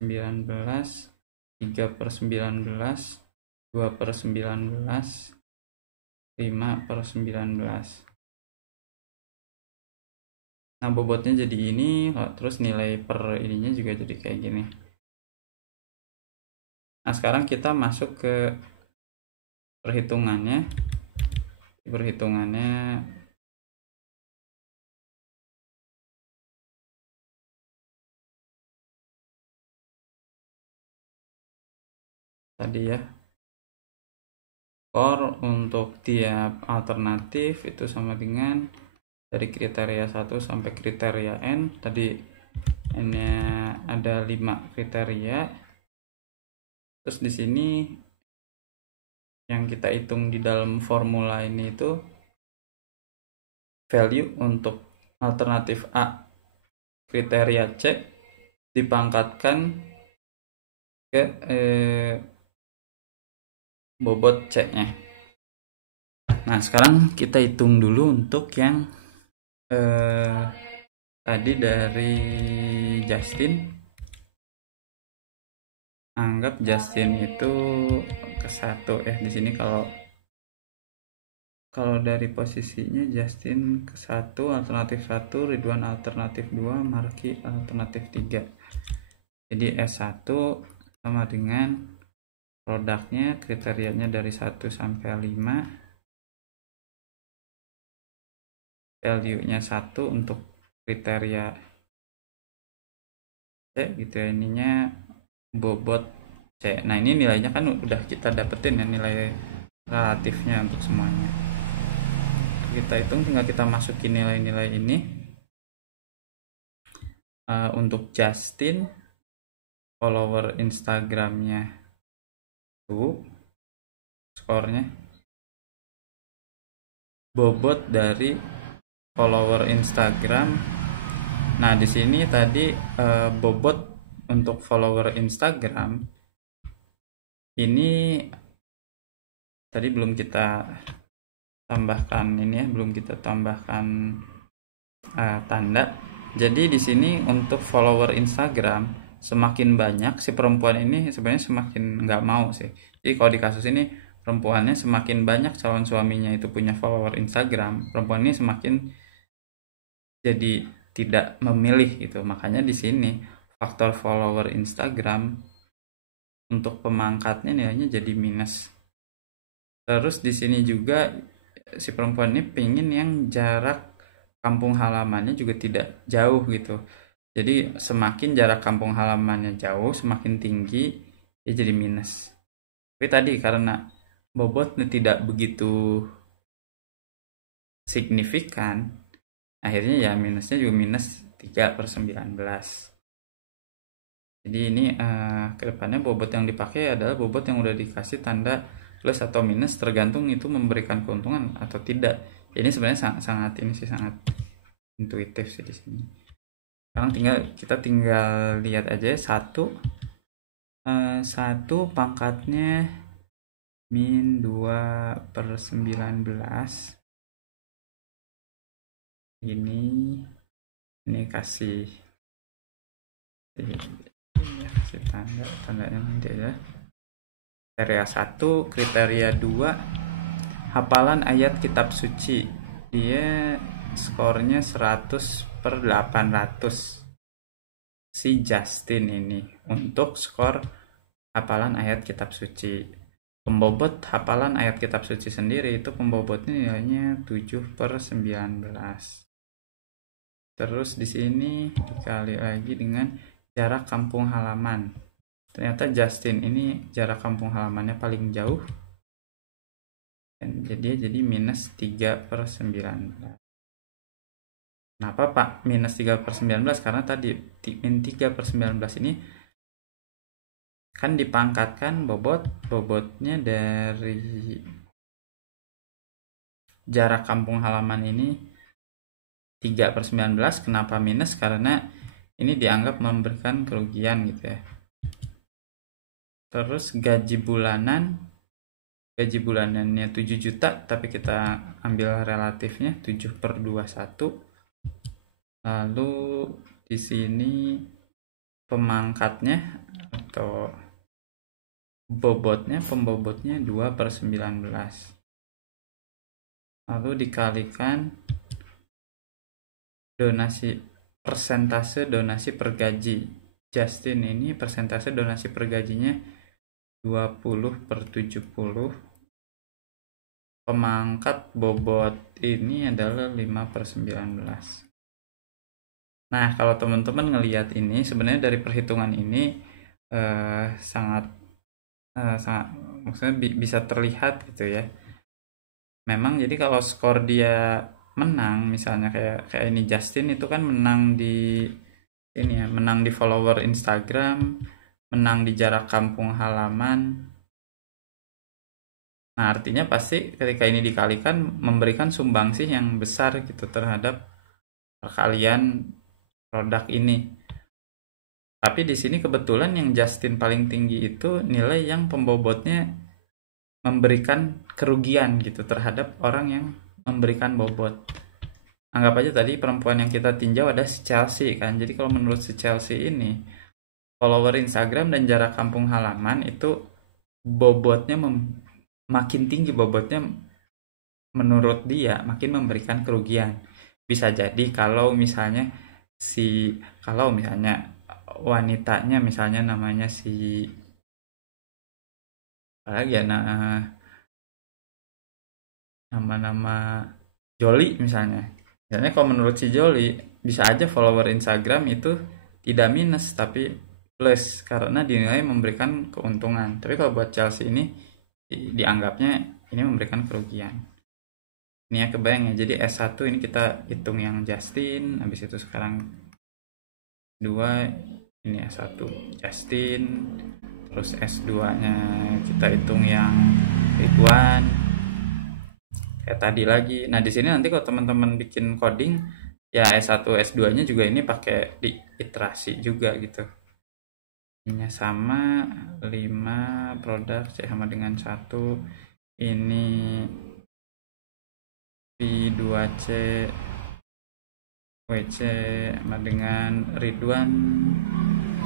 19, 3/19, 2/19, 5/19. Nah, bobotnya jadi ini, terus nilai per ininya juga jadi kayak gini. Nah, sekarang kita masuk ke perhitungannya. Tadi ya, skor untuk tiap alternatif itu sama dengan dari kriteria 1 sampai kriteria N. Tadi N-nya ada 5 kriteria. Terus di sini yang kita hitung di dalam formula ini itu value untuk alternatif A kriteria C dipangkatkan ke bobot C-nya. Nah, sekarang kita hitung dulu untuk yang tadi dari Justin. Anggap Justin itu ke 1 ya. Di sini kalau dari posisinya Justin ke 1, alternatif 1, Ridwan alternatif 2, Marki alternatif 3. Jadi S1 sama dengan produknya kriterianya dari 1 sampai 5, value-nya 1 untuk kriteria C gitu ya, ininya bobot C. Nah, ini nilainya kan udah kita dapetin ya, nilai relatifnya untuk semuanya. Kita hitung, tinggal kita masukin nilai-nilai ini. Untuk Justin, follower Instagramnya tuh skornya, bobot dari follower Instagram. Nah, di sini tadi bobot untuk follower Instagram ini tadi belum kita tambahkan ini ya, belum kita tambahkan tanda. Jadi di sini untuk follower Instagram semakin banyak, si perempuan ini sebenarnya semakin nggak mau sih. Jadi kalau di kasus ini perempuannya semakin banyak calon suaminya itu punya follower Instagram, perempuan ini semakin jadi tidak memilih gitu. Makanya di sini faktor follower Instagram untuk pemangkatnya nilainya jadi minus. Terus di sini juga si perempuan ini pengen yang jarak kampung halamannya juga tidak jauh gitu. Jadi semakin jarak kampung halamannya jauh, semakin tinggi, ya jadi minus. Tapi tadi karena bobotnya tidak begitu signifikan, akhirnya ya minusnya juga minus 3/19. Jadi ini kedepannya bobot yang dipakai adalah bobot yang udah dikasih tanda plus atau minus, tergantung itu memberikan keuntungan atau tidak. Ini sebenarnya sangat intuitif sih di sini. Sekarang kita tinggal lihat aja 1 pangkatnya min 2/19. Ini kasih tandanya nanti aja. Kriteria 1, kriteria 2, hafalan ayat kitab suci. Dia skornya 100/800. Si Justin ini untuk skor hafalan ayat kitab suci. Pembobot hafalan ayat kitab suci sendiri itu pembobotnya nilainya 7/19. Terus di sini dikali lagi dengan jarak kampung halaman. Ternyata Justin ini jarak kampung halamannya paling jauh. Dan jadi minus 3/19. Kenapa Pak minus 3/19? Karena tadi min 3/19 ini kan dipangkatkan bobotnya dari jarak kampung halaman ini 3/19. Kenapa minus? Karena ini dianggap memberikan kerugian gitu ya. Terus gaji bulanannya 7 juta, tapi kita ambil relatifnya 7/21. Lalu di sini pemangkatnya atau pembobotnya 2/19. Lalu dikalikan persentase donasi per gaji. Justin ini persentase donasi per gajinya 20/70. Pemangkat bobot ini adalah 5/19. Nah, kalau teman-teman ngelihat ini, sebenarnya dari perhitungan ini sangat maksudnya bisa terlihat gitu ya. Memang jadi kalau skor dia menang, misalnya kayak ini Justin itu kan menang di menang di follower Instagram, menang di jarak kampung halaman. Nah, artinya pasti ketika ini dikalikan memberikan sumbangsih yang besar gitu terhadap perkalian produk ini. Tapi di sini kebetulan yang Justin paling tinggi itu nilai yang pembobotnya memberikan kerugian gitu terhadap orang yang memberikan bobot. Anggap aja tadi perempuan yang kita tinjau ada si Chelsea kan. Jadi kalau menurut si Chelsea ini, follower Instagram dan jarak kampung halaman itu bobotnya makin tinggi, bobotnya menurut dia makin memberikan kerugian. Bisa jadi kalau misalnya wanitanya misalnya namanya si apalagi ya, nama Joli misalnya kalau menurut si Joli bisa aja follower Instagram itu tidak minus tapi plus karena dinilai memberikan keuntungan. Tapi kalau buat Chelsea ini dianggapnya ini memberikan kerugian. Ini ya kebayang ya. Jadi S1 ini kita hitung yang Justin, habis itu sekarang 2 ini S1 Justin, terus S2-nya kita hitung yang Ridwan. Kayak tadi lagi. Nah, di sini nanti kalau teman-teman bikin coding ya S1 S2-nya juga ini pakai di iterasi juga gitu. Ini sama 5 produk C sama dengan 1. Ini P2C WC sama dengan Ridwan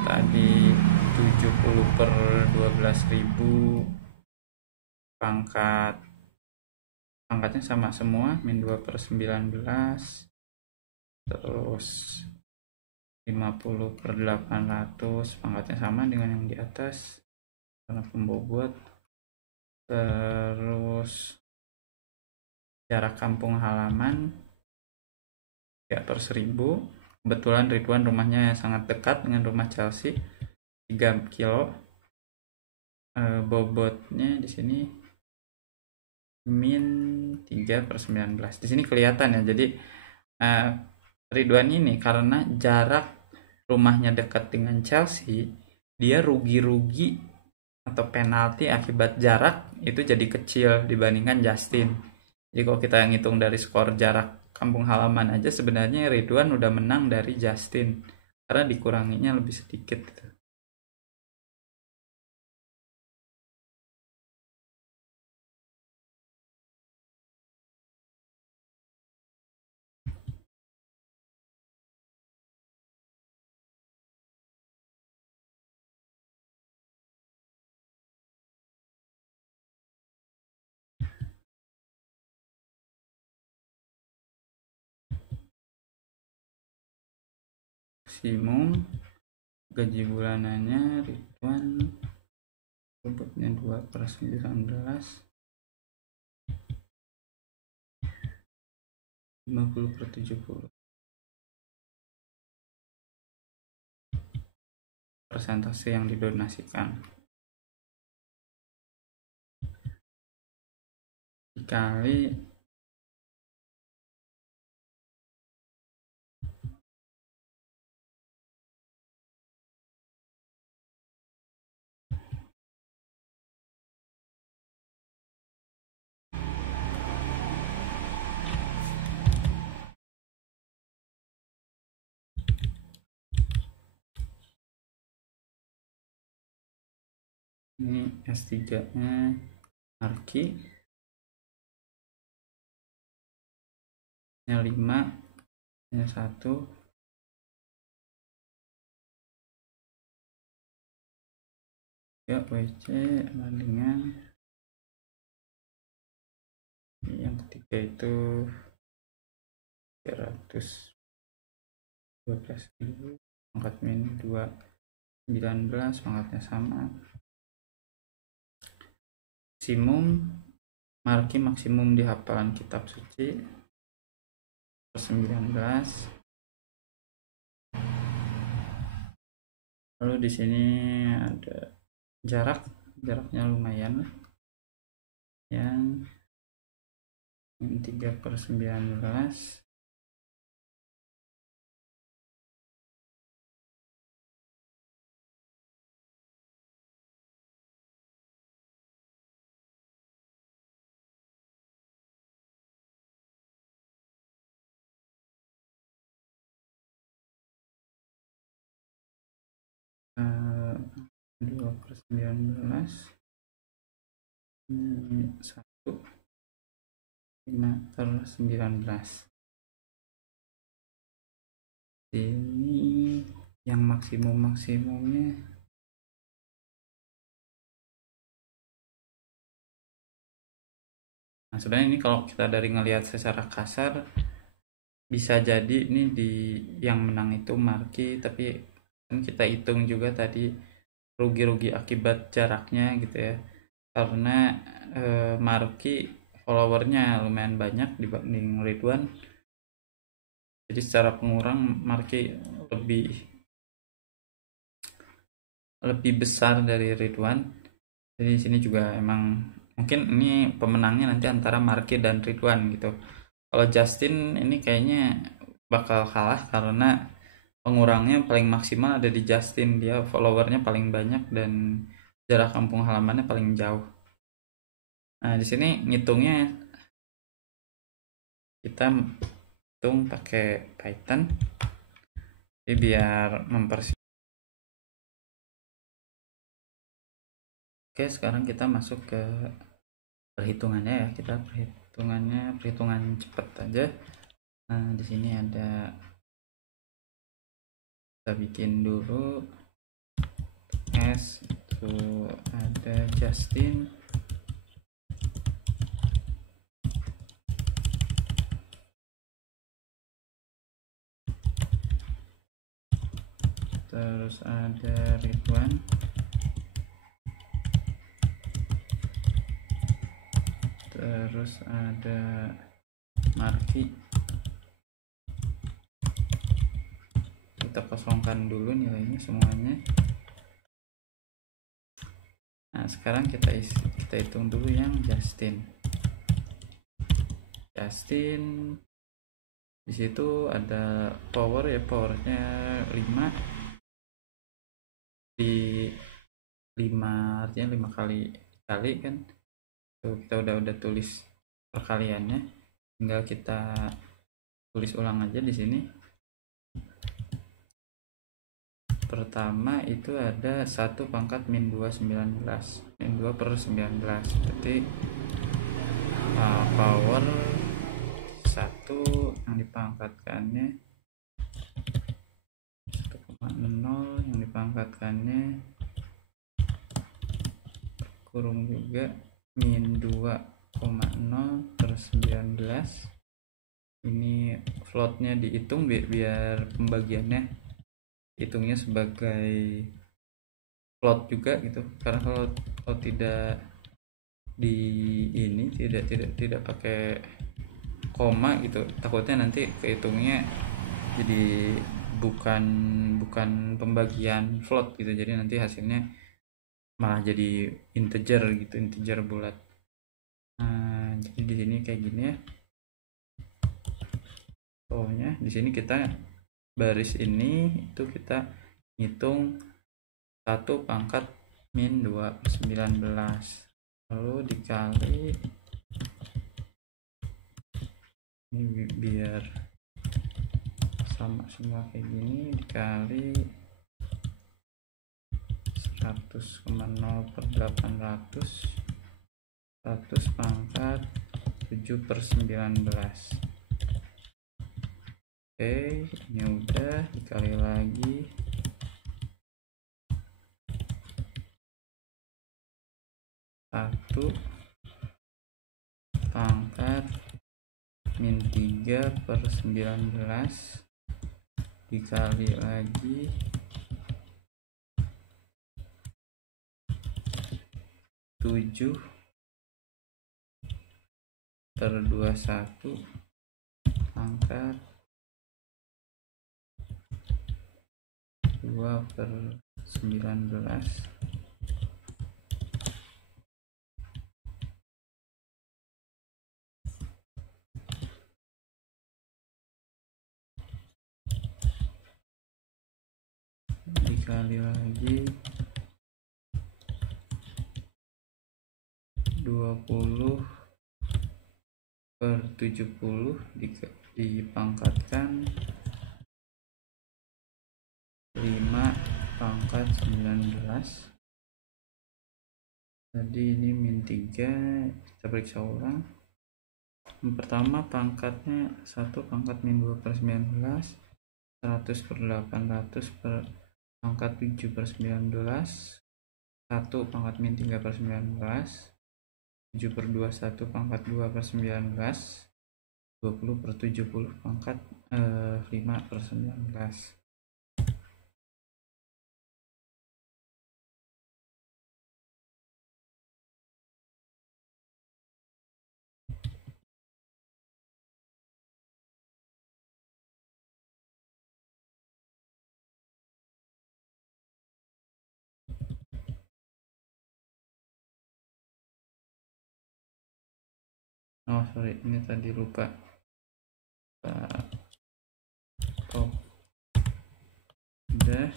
tadi 70/12.000. Pangkatnya sama semua, min 2/19. Terus 50/800, pangkatnya sama dengan yang di atas karena pembobot. Terus jarak kampung halaman 3/1000. Kebetulan Ridwan rumahnya sangat dekat dengan rumah Chelsea, 3 kilo. Bobotnya di sini min 3/19. Di sini kelihatan ya. Jadi Ridwan ini karena jarak rumahnya dekat dengan Chelsea, dia rugi atau penalti akibat jarak itu jadi kecil dibandingkan Justin. Jadi kalau kita ngitung dari skor jarak kampung halaman aja sebenarnya Ridwan udah menang dari Justin karena dikuranginya lebih sedikit gitu. Maksimum gaji bulanannya Ridwan bobotnya 2/19, 50/70. persentase yang didonasikan dikali ini S3 nya Marki nya 5 nya 1 ya WC dengan yang ketiga itu 312.000 pangkat min 219 pangkatnya sama. Maksimum Marki maksimum di hafalan kitab suci 19. Lalu di sini ada jaraknya lumayan yang 3/19 2/19 ini 1 5/19. Ini yang maksimumnya nah sebenarnya ini kalau kita dari ngelihat secara kasar bisa jadi ini di yang menang itu Marki, tapi kan kita hitung juga tadi rugi-rugi akibat jaraknya gitu ya, karena Marki followernya lumayan banyak dibanding Ridwan, jadi secara pengurang Marki lebih besar dari Ridwan. Jadi di sini juga emang mungkin ini pemenangnya nanti antara Marki dan Ridwan gitu. Kalau Justin ini kayaknya bakal kalah karena pengurangnya paling maksimal ada di Justin, dia followernya paling banyak dan jarak kampung halamannya paling jauh. Nah di sini ngitungnya kita hitung pakai Python, jadi biar Oke, sekarang kita masuk ke perhitungannya ya. Kita perhitungan cepat aja. Nah di sini ada, kita bikin dulu S itu ada Justin, terus ada Ridwan, terus ada Marki. Kita kosongkan dulu nilainya semuanya. Nah sekarang kita hitung dulu yang Justin di situ ada powernya 5 di 5 artinya 5 kali kan. Tuh, kita udah tulis perkaliannya, tinggal kita tulis ulang aja di sini. Pertama itu ada 1 pangkat min 2/19, min 2/19, berarti power 1 yang dipangkatkannya 1,0, yang dipangkatkannya kurung juga min 2,0/19. Ini floatnya dihitung biar pembagiannya hitungnya sebagai float juga gitu, karena kalau tidak di ini tidak pakai koma gitu, takutnya nanti kehitungnya jadi bukan pembagian float gitu, jadi nanti hasilnya malah jadi integer gitu, integer bulat. Nah, jadi di sini kayak gini ya. Pokoknya di sini kita baris ini itu kita hitung 1 pangkat min 2/19, lalu dikali, ini biar sama semua kayak gini, dikali 100,0/800, 100 pangkat 7/19. Oke, ini udah, dikali lagi 1 pangkat min 3/19 dikali lagi 7/21 pangkat 2/19 dikali lagi 20/70 dipangkatkan 5 pangkat 19. Jadi ini min 3, kita periksa ulang. Yang pertama pangkatnya 1 pangkat min 2/19, 100/800 per pangkat 7/19, 1 pangkat min 3/19, 7/21 pangkat 2/19, 20/70 pangkat 5/19. Oh sorry, ini tadi lupa. Oh, udah,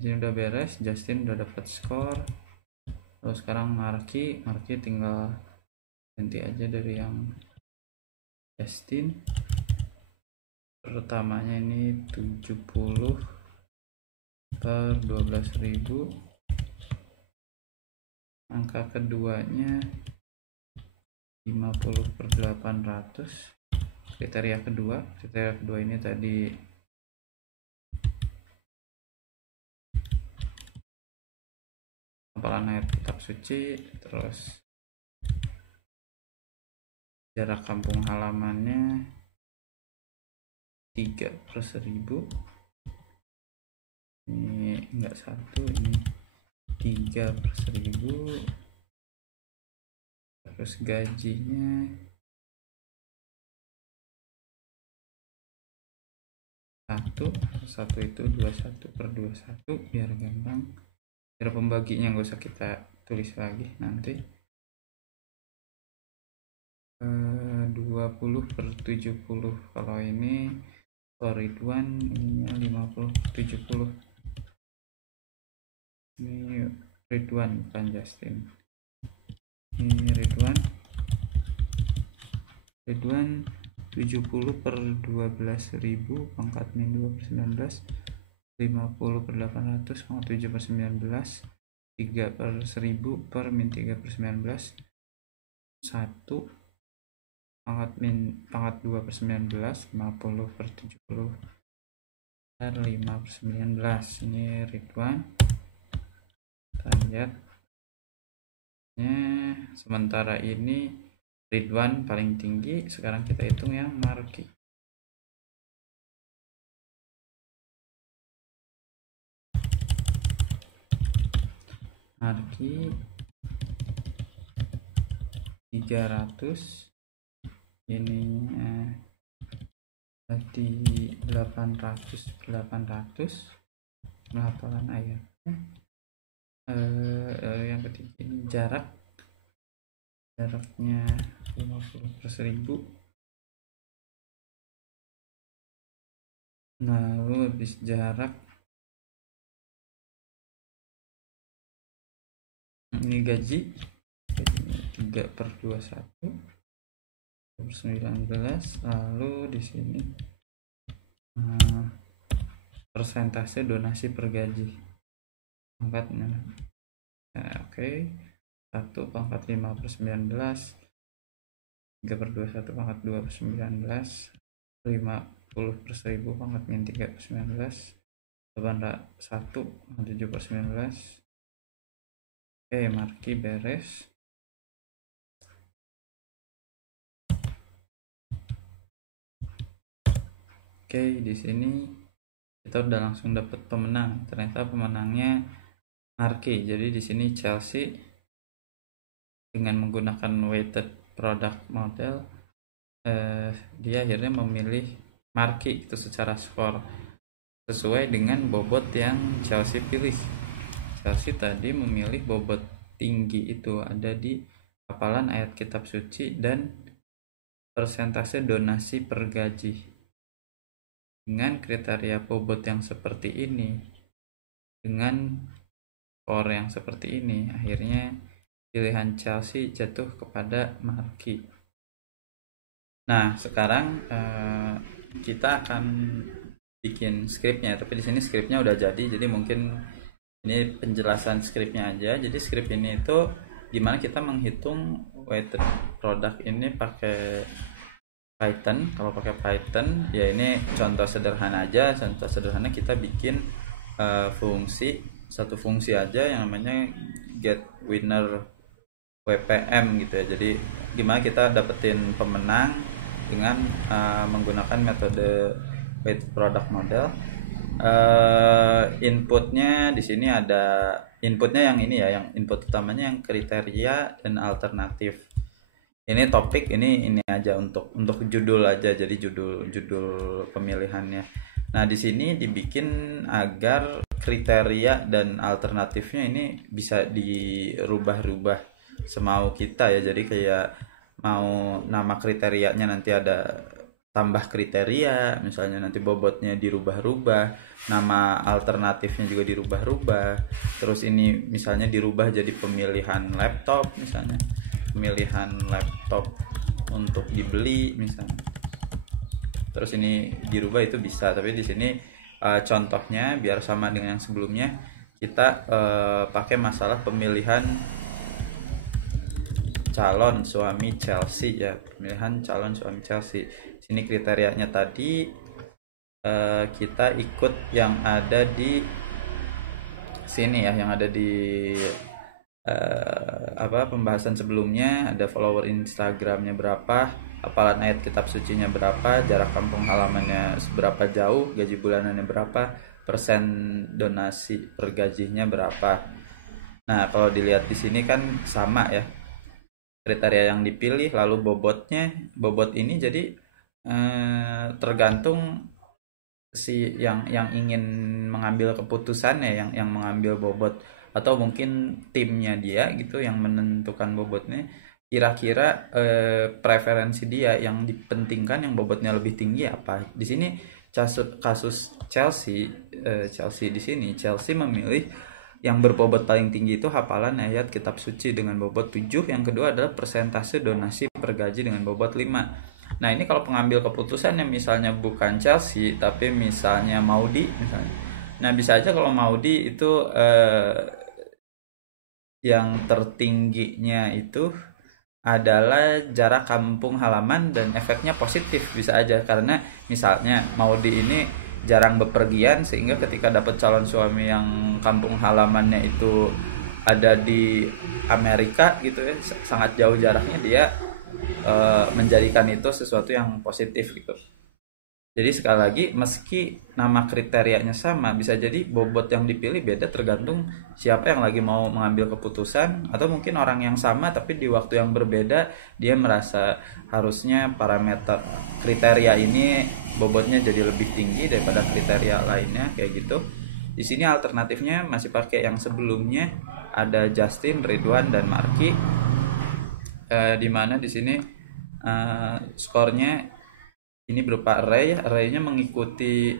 ini udah beres. Justin udah dapat skor. Terus sekarang Marky tinggal ganti aja dari yang Justin. Pertamanya ini 70/12.000. Angka keduanya 50/800. Kriteria kedua ini tadi hafalan ayat kitab suci, terus jarak kampung halamannya 3/1000. Ini enggak 1, ini 3/1000. Terus gajinya 1 itu 21/21 biar gampang, biar pembaginya nggak usah kita tulis lagi nanti. 20/70 kalau ini Ridwan, ininya 50/70. Ini Ridwan bukan Justin. Ini Ridwan 70/12.000 pangkat min 2/19, 50/800 pangkat 7/19, 3/1000 per min 3/19, 1 pangkat 2/19, 50/70 per 5/19. Ini Ridwan. Kita lihat. Sementara ini Ridwan paling tinggi. Sekarang kita hitung yang Marky. Marky 300, ini di 800 hafalan ayatnya. Yang ketiga ini jaraknya 50/1000. Lalu habis jarak ini gaji 3/21/19. Lalu di sini persentase donasi per gaji pangkatnya. Oke. 1/5/19, 3/21/2/19, 50/1000 pangkat min 3/19, 1/7/19. Oke, marki beres. Oke, di sini kita udah langsung dapat pemenang. Ternyata pemenangnya marki. Jadi di sini Chelsea dengan menggunakan weighted product model, dia akhirnya memilih marki itu secara skor sesuai dengan bobot yang Chelsea pilih. Chelsea tadi memilih bobot tinggi itu ada di hafalan ayat kitab suci dan persentase donasi per gaji. Dengan kriteria bobot yang seperti ini, dengan skor yang seperti ini, akhirnya pilihan Chelsea jatuh kepada marki. Nah, sekarang kita akan bikin skripnya, tapi di sini skripnya udah jadi, jadi mungkin ini penjelasan skripnya aja. Jadi skrip ini itu gimana kita menghitung weighted product ini pakai Python. Kalau pakai Python ya ini contoh sederhana aja. Contoh sederhana kita bikin satu fungsi aja yang namanya get winner WPM gitu ya. Jadi gimana kita dapetin pemenang dengan menggunakan metode weighted product model. Inputnya di sini ada inputnya yang ini ya, yang input utamanya yang kriteria dan alternatif. Ini topik ini aja untuk judul aja, jadi judul pemilihannya. Nah, di sini dibikin agar kriteria dan alternatifnya ini bisa dirubah-rubah semau kita ya. Jadi kayak mau nama kriterianya nanti ada tambah kriteria, misalnya nanti bobotnya dirubah-rubah, nama alternatifnya juga dirubah-rubah. Terus ini misalnya dirubah jadi pemilihan laptop, misalnya pemilihan laptop untuk dibeli misalnya. Terus ini dirubah itu bisa, tapi di sini contohnya biar sama dengan yang sebelumnya, kita pakai masalah pemilihan calon suami Chelsea ya, pemilihan calon suami Chelsea. Sini kriterianya tadi kita ikut yang ada di sini ya, yang ada di pembahasan sebelumnya. Ada follower Instagramnya berapa, hafalan ayat kitab sucinya berapa, jarak kampung halamannya seberapa jauh, gaji bulanannya berapa, persen donasi per gajinya berapa. Nah, kalau dilihat di sini kan sama ya kriteria yang dipilih, lalu bobot ini jadi tergantung si yang ingin mengambil keputusannya, yang mengambil bobot, atau mungkin timnya dia gitu yang menentukan bobotnya. Kira-kira preferensi dia yang dipentingkan, yang bobotnya lebih tinggi apa. Di sini kasus Chelsea di sini Chelsea memilih yang berbobot paling tinggi itu hafalan ayat kitab suci dengan bobot 7. Yang kedua adalah persentase donasi per gaji dengan bobot 5. Nah, ini kalau pengambil keputusan yang misalnya bukan Chelsea tapi misalnya Maudi misalnya. Nah, bisa aja kalau Maudi itu yang tertingginya itu adalah jarak kampung halaman dan efeknya positif, bisa aja karena misalnya Maudi ini jarang bepergian sehingga ketika dapat calon suami yang kampung halamannya itu ada di Amerika gitu ya, sangat jauh jaraknya, dia menjadikan itu sesuatu yang positif gitu. Jadi sekali lagi, meski nama kriterianya sama, bisa jadi bobot yang dipilih beda tergantung siapa yang lagi mau mengambil keputusan, atau mungkin orang yang sama tapi di waktu yang berbeda dia merasa harusnya parameter kriteria ini bobotnya jadi lebih tinggi daripada kriteria lainnya, kayak gitu. Di sini alternatifnya masih pakai yang sebelumnya, ada Justin, Ridwan, dan Marky. Di mana di sini skornya ini berupa array-nya mengikuti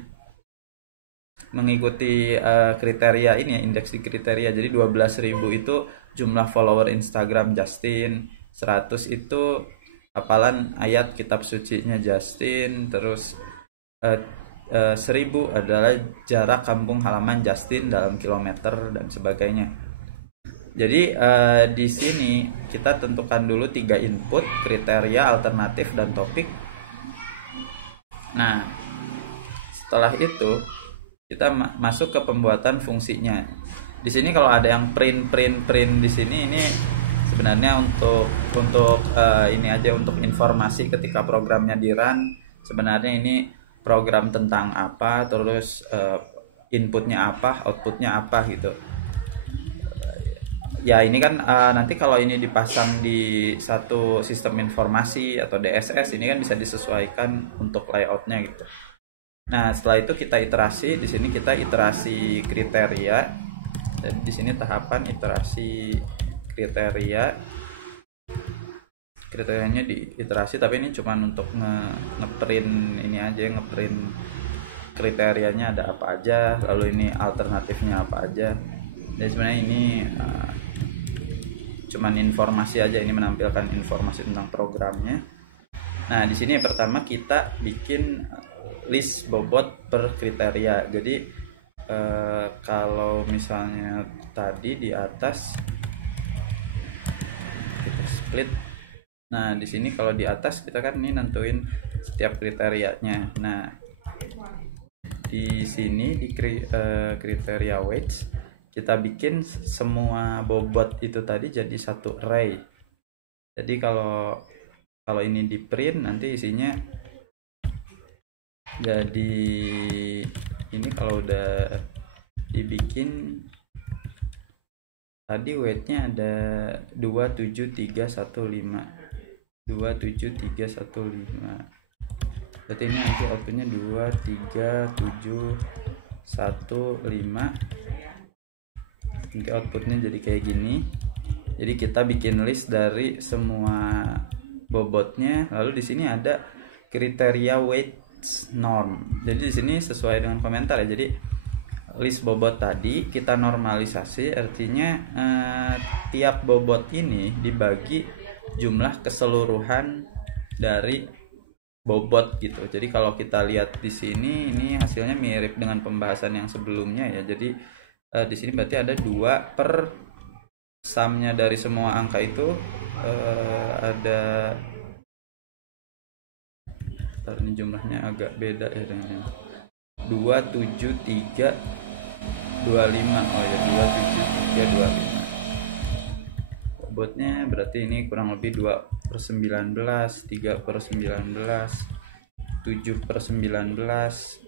kriteria ini ya, indeks di kriteria. Jadi 12.000 itu jumlah follower Instagram Justin, 100 itu hafalan ayat kitab sucinya Justin, terus 1000 adalah jarak kampung halaman Justin dalam kilometer dan sebagainya. Jadi di sini kita tentukan dulu 3 input, kriteria, alternatif, dan topik. Nah, setelah itu kita masuk ke pembuatan fungsinya. Di sini kalau ada yang print di sini, ini sebenarnya untuk ini aja, untuk informasi ketika programnya di run. Sebenarnya ini program tentang apa, terus inputnya apa, outputnya apa gitu. Ya ini kan nanti kalau ini dipasang di satu sistem informasi atau DSS, ini kan bisa disesuaikan untuk layoutnya gitu. Nah setelah itu kita iterasi. Di sini kita iterasi kriteria. Dan di sini tahapan iterasi kriteria. Kriterianya diiterasi, tapi ini cuma untuk ngeprint ini aja, ngeprint kriterianya ada apa aja, lalu ini alternatifnya apa aja. Dan sebenarnya ini cuman informasi aja, ini menampilkan informasi tentang programnya. Nah, di sini pertama kita bikin list bobot per kriteria. Jadi kalau misalnya tadi di atas kita split. Nah, di sini kalau di atas kita kan ini nentuin setiap kriterianya. Nah, di sini di kriteria weights kita bikin semua bobot itu tadi jadi satu array. Jadi kalau ini di print nanti isinya jadi ini, kalau udah dibikin tadi weightnya ada 27315 berarti ini nanti outputnya 23715. Nanti outputnya jadi kayak gini. Jadi kita bikin list dari semua bobotnya. Lalu di sini ada kriteria weights norm. Jadi di sini sesuai dengan komentar ya. Jadi list bobot tadi kita normalisasi, artinya tiap bobot ini dibagi jumlah keseluruhan dari bobot gitu. Jadi kalau kita lihat di sini, ini hasilnya mirip dengan pembahasan yang sebelumnya ya. Jadi di sini berarti ada 2 per sumnya dari semua angka itu ada, ini jumlahnya agak beda ya dengan 27325. Oh ya, 27325. Bobotnya berarti ini kurang lebih 2/19, 3/19, 7/19,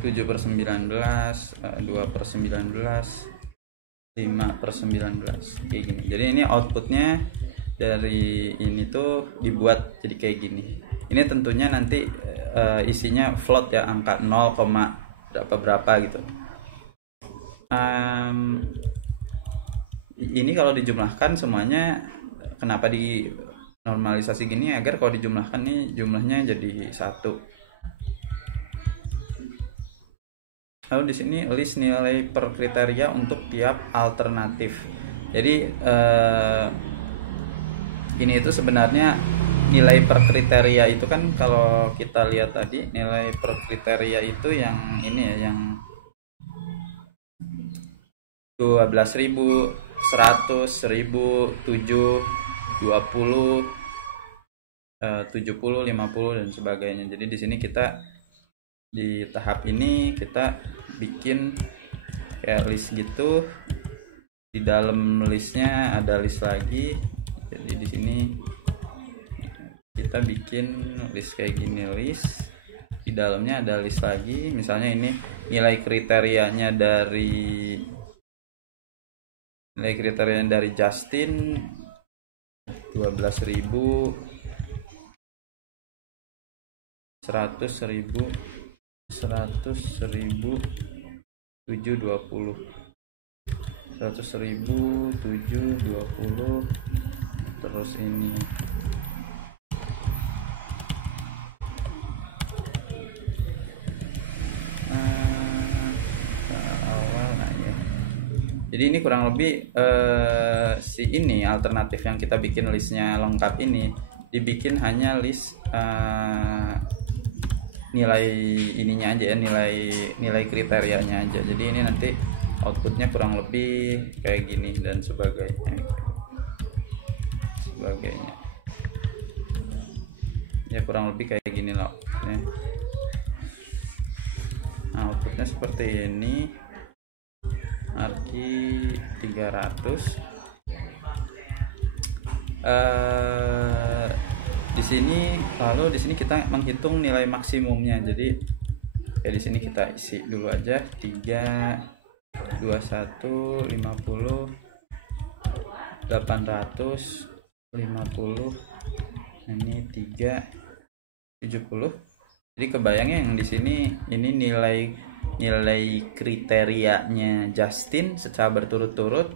7/19, 2/19, 5/19 kayak gini. Jadi ini outputnya dari ini tuh dibuat jadi kayak gini. Ini tentunya nanti isinya float ya, angka 0, berapa gitu. Ini kalau dijumlahkan semuanya, kenapa di normalisasi gini, agar kalau dijumlahkan nih jumlahnya jadi 1. Lalu di sini list nilai per kriteria untuk tiap alternatif. Jadi ini itu sebenarnya nilai per kriteria itu kan, kalau kita lihat tadi nilai per kriteria itu yang ini ya, yang 12.000, 100, 1000, 7, 20, 70, 50 dan sebagainya. Jadi di sini kita di tahap ini kita bikin kayak list gitu. Di dalam listnya ada list lagi. Jadi di sini kita bikin list kayak gini, list di dalamnya ada list lagi. Misalnya ini nilai kriterianya dari Justin 12.000, 100.000, 100.000, 720, 100.000, 720, terus ini jadi ini kurang lebih si ini alternatif yang kita bikin listnya lengkap ini dibikin hanya list nilai ininya aja ya, nilai kriterianya aja. Jadi ini nanti outputnya kurang lebih kayak gini dan sebagainya ya, kurang lebih kayak gini loh ya. Nah, outputnya seperti ini, marki 300. Di sini kita menghitung nilai maksimumnya. Jadi ya di sini kita isi dulu aja 3, 21, 50, 800, 50, ini 3, 70. Jadi kebayangnya yang di sini ini nilai kriterianya Justin secara berturut-turut,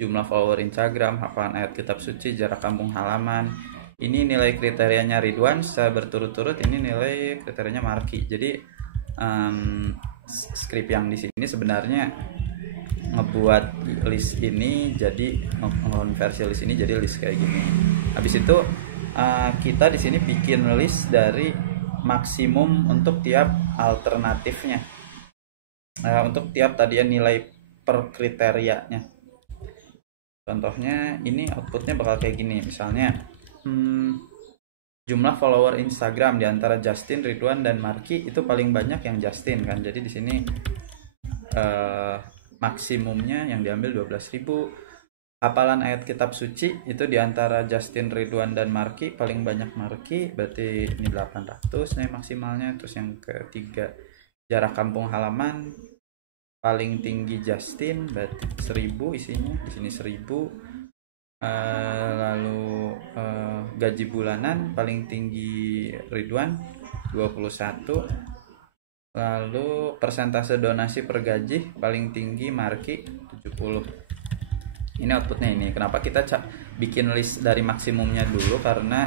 jumlah follower Instagram, hafalan ayat kitab suci, jarak kampung halaman. Ini nilai kriterianya Ridwan secara berturut-turut, ini nilai kriterianya Marki. Jadi script yang di sini sebenarnya ngebuat list ini jadi mengonversi list ini jadi list kayak gini. Habis itu kita di sini bikin list dari maksimum untuk tiap alternatifnya. Untuk tiap tadian nilai per kriterianya. Contohnya ini outputnya bakal kayak gini. Misalnya jumlah follower Instagram di antara Justin, Ridwan, dan Marki itu paling banyak yang Justin kan. Jadi di sini maksimumnya yang diambil 12.000. Hafalan ayat kitab suci itu di antara Justin, Ridwan, dan Marki paling banyak Marki, berarti ini 800 nih maksimalnya. Terus yang ketiga jarak kampung halaman paling tinggi Justin, berarti 1000 isinya, di sini 1000. Lalu gaji bulanan paling tinggi Ridwan 21. Lalu persentase donasi per gaji paling tinggi Marki 70. Ini outputnya ini. Kenapa kita bikin list dari maksimumnya dulu? Karena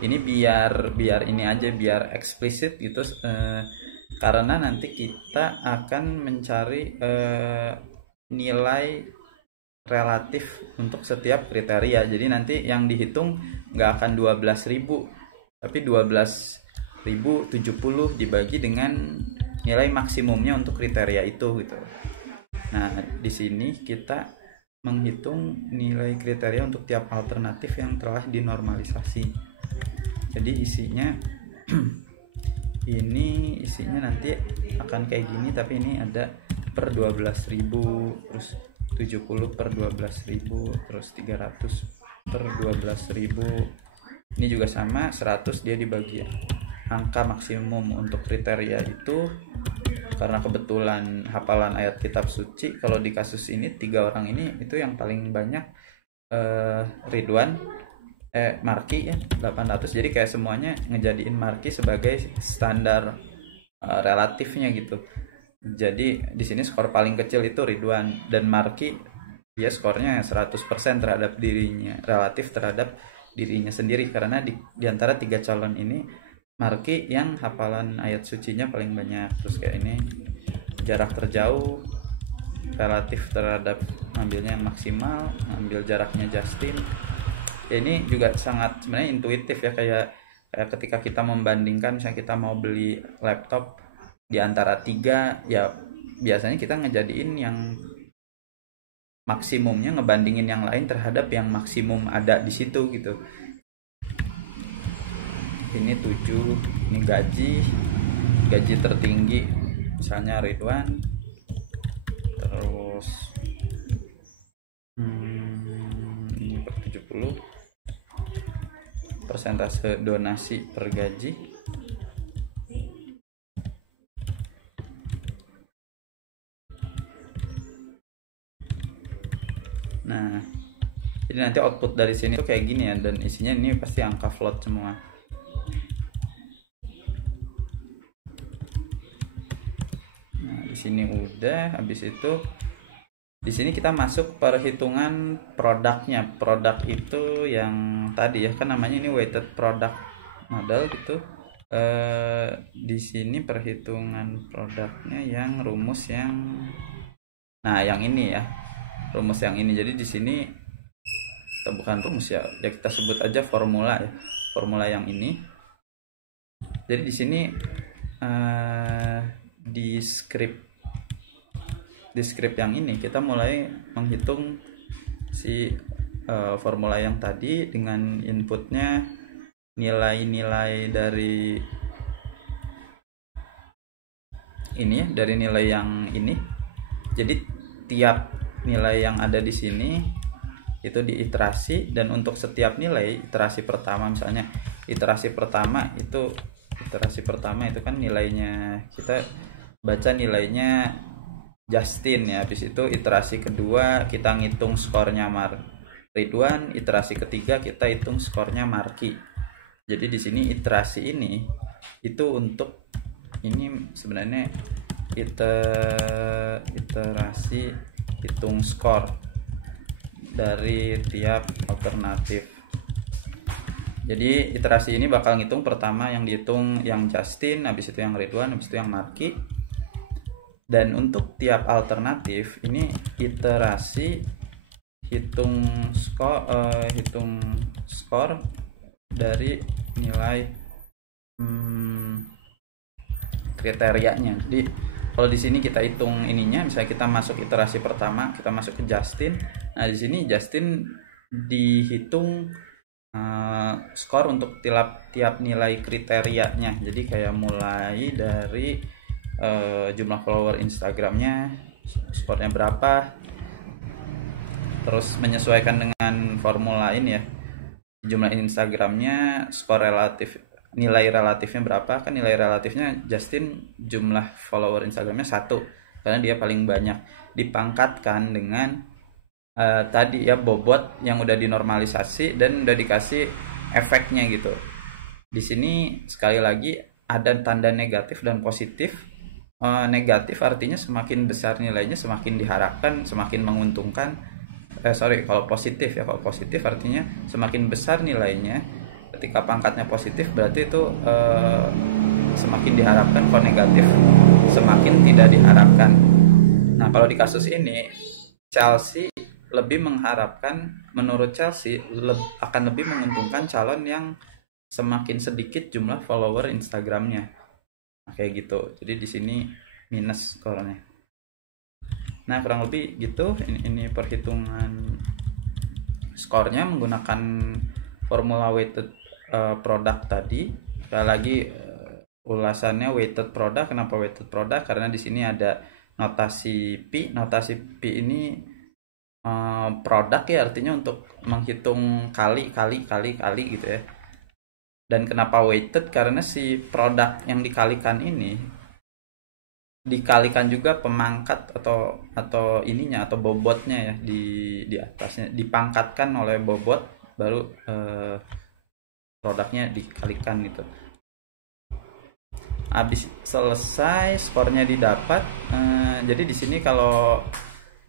ini biar ini aja, biar eksplisit gitu. Karena nanti kita akan mencari nilai relatif untuk setiap kriteria. Jadi nanti yang dihitung nggak akan 12.000, tapi 12.070 dibagi dengan nilai maksimumnya untuk kriteria itu gitu. Nah, di sini kita menghitung nilai kriteria untuk tiap alternatif yang telah dinormalisasi. Jadi isinya ini isinya nanti akan kayak gini, tapi ini ada per 12.000, terus 70 per 12.000, terus 300 per 12.000. Ini juga sama, 100 dia dibagi angka maksimum untuk kriteria itu. Karena kebetulan hafalan ayat kitab suci, kalau di kasus ini 3 orang ini itu yang paling banyak Ridwan, Marki ya 800. Jadi kayak semuanya ngejadiin Marki sebagai standar relatifnya gitu. Jadi di sini skor paling kecil itu Ridwan, dan Marki dia skornya 100% terhadap dirinya, relatif terhadap dirinya sendiri. Karena di antara 3 calon ini Marki yang hafalan ayat sucinya paling banyak. Terus kayak ini jarak terjauh relatif terhadap ngambilnya yang maksimal, ngambil jaraknya Justin. Ya, ini juga sangat sebenarnya intuitif ya, kayak ketika kita membandingkan, misalnya kita mau beli laptop di antara 3, ya biasanya kita ngejadiin yang maksimumnya ngebandingin yang lain terhadap yang maksimum ada di situ gitu. Ini 7, ini gaji tertinggi misalnya Ridwan, terus ini per 70, per persentase donasi per gaji. Nah, jadi nanti output dari sini tuh kayak gini ya, dan isinya ini pasti angka float semua. Nah, di sini udah. Habis itu di sini kita masuk perhitungan produknya. Produk itu yang tadi ya, kan namanya ini weighted product model gitu. Di sini perhitungan produknya yang rumus yang, nah yang ini ya, rumus yang ini. Jadi di sini bukan rumus ya, kita sebut aja formula ya, formula yang ini. Jadi di sini di script yang ini kita mulai menghitung si formula yang tadi dengan inputnya nilai-nilai dari ini ya, dari nilai yang ini. Jadi tiap nilai yang ada di sini itu diiterasi, dan untuk setiap nilai iterasi pertama, misalnya iterasi pertama itu kan nilainya, kita baca nilainya Justin ya. Habis itu iterasi kedua kita ngitung skornya Ridwan, iterasi ketiga kita hitung skornya Marki. Jadi di sini iterasi ini itu untuk ini sebenarnya iterasi hitung skor dari tiap alternatif. Jadi iterasi ini bakal ngitung pertama yang dihitung yang Justin, habis itu yang Ridwan, habis itu yang Marki. Dan untuk tiap alternatif ini iterasi hitung skor dari nilai kriterianya. Jadi kalau di sini kita hitung ininya, misalnya kita masuk iterasi pertama, kita masuk ke Justin. Nah, di sini Justin dihitung skor untuk tiap nilai kriterianya. Jadi kayak mulai dari jumlah follower Instagramnya, skornya berapa, terus menyesuaikan dengan formula ini ya, jumlah Instagramnya, skor relatif, nilai relatifnya berapa. Kan nilai relatifnya Justin jumlah follower Instagramnya 1 karena dia paling banyak, dipangkatkan dengan tadi ya bobot yang udah dinormalisasi dan udah dikasih efeknya gitu. Di sini sekali lagi ada tanda negatif dan positif. Negatif artinya semakin besar nilainya semakin diharapkan, semakin menguntungkan. Kalau positif ya, kalau positif artinya semakin besar nilainya, ketika pangkatnya positif berarti itu semakin diharapkan. Kalau negatif semakin tidak diharapkan. Nah, kalau di kasus ini Chelsea lebih mengharapkan, menurut Chelsea akan lebih menguntungkan calon yang semakin sedikit jumlah follower Instagramnya. Nah, kayak gitu. Jadi di sini minus skornya. Nah, kurang lebih gitu. Ini perhitungan skornya menggunakan formula weighted product tadi. Sekali lagi ulasannya weighted product. Kenapa weighted product? Karena di sini ada notasi P. Notasi P ini produk ya, artinya untuk menghitung kali gitu ya. Dan kenapa weighted? Karena si produk yang dikalikan ini dikalikan juga pemangkat atau ininya, atau bobotnya ya, di atasnya dipangkatkan oleh bobot, baru produknya dikalikan gitu. Habis selesai skornya didapat. Jadi di sini kalau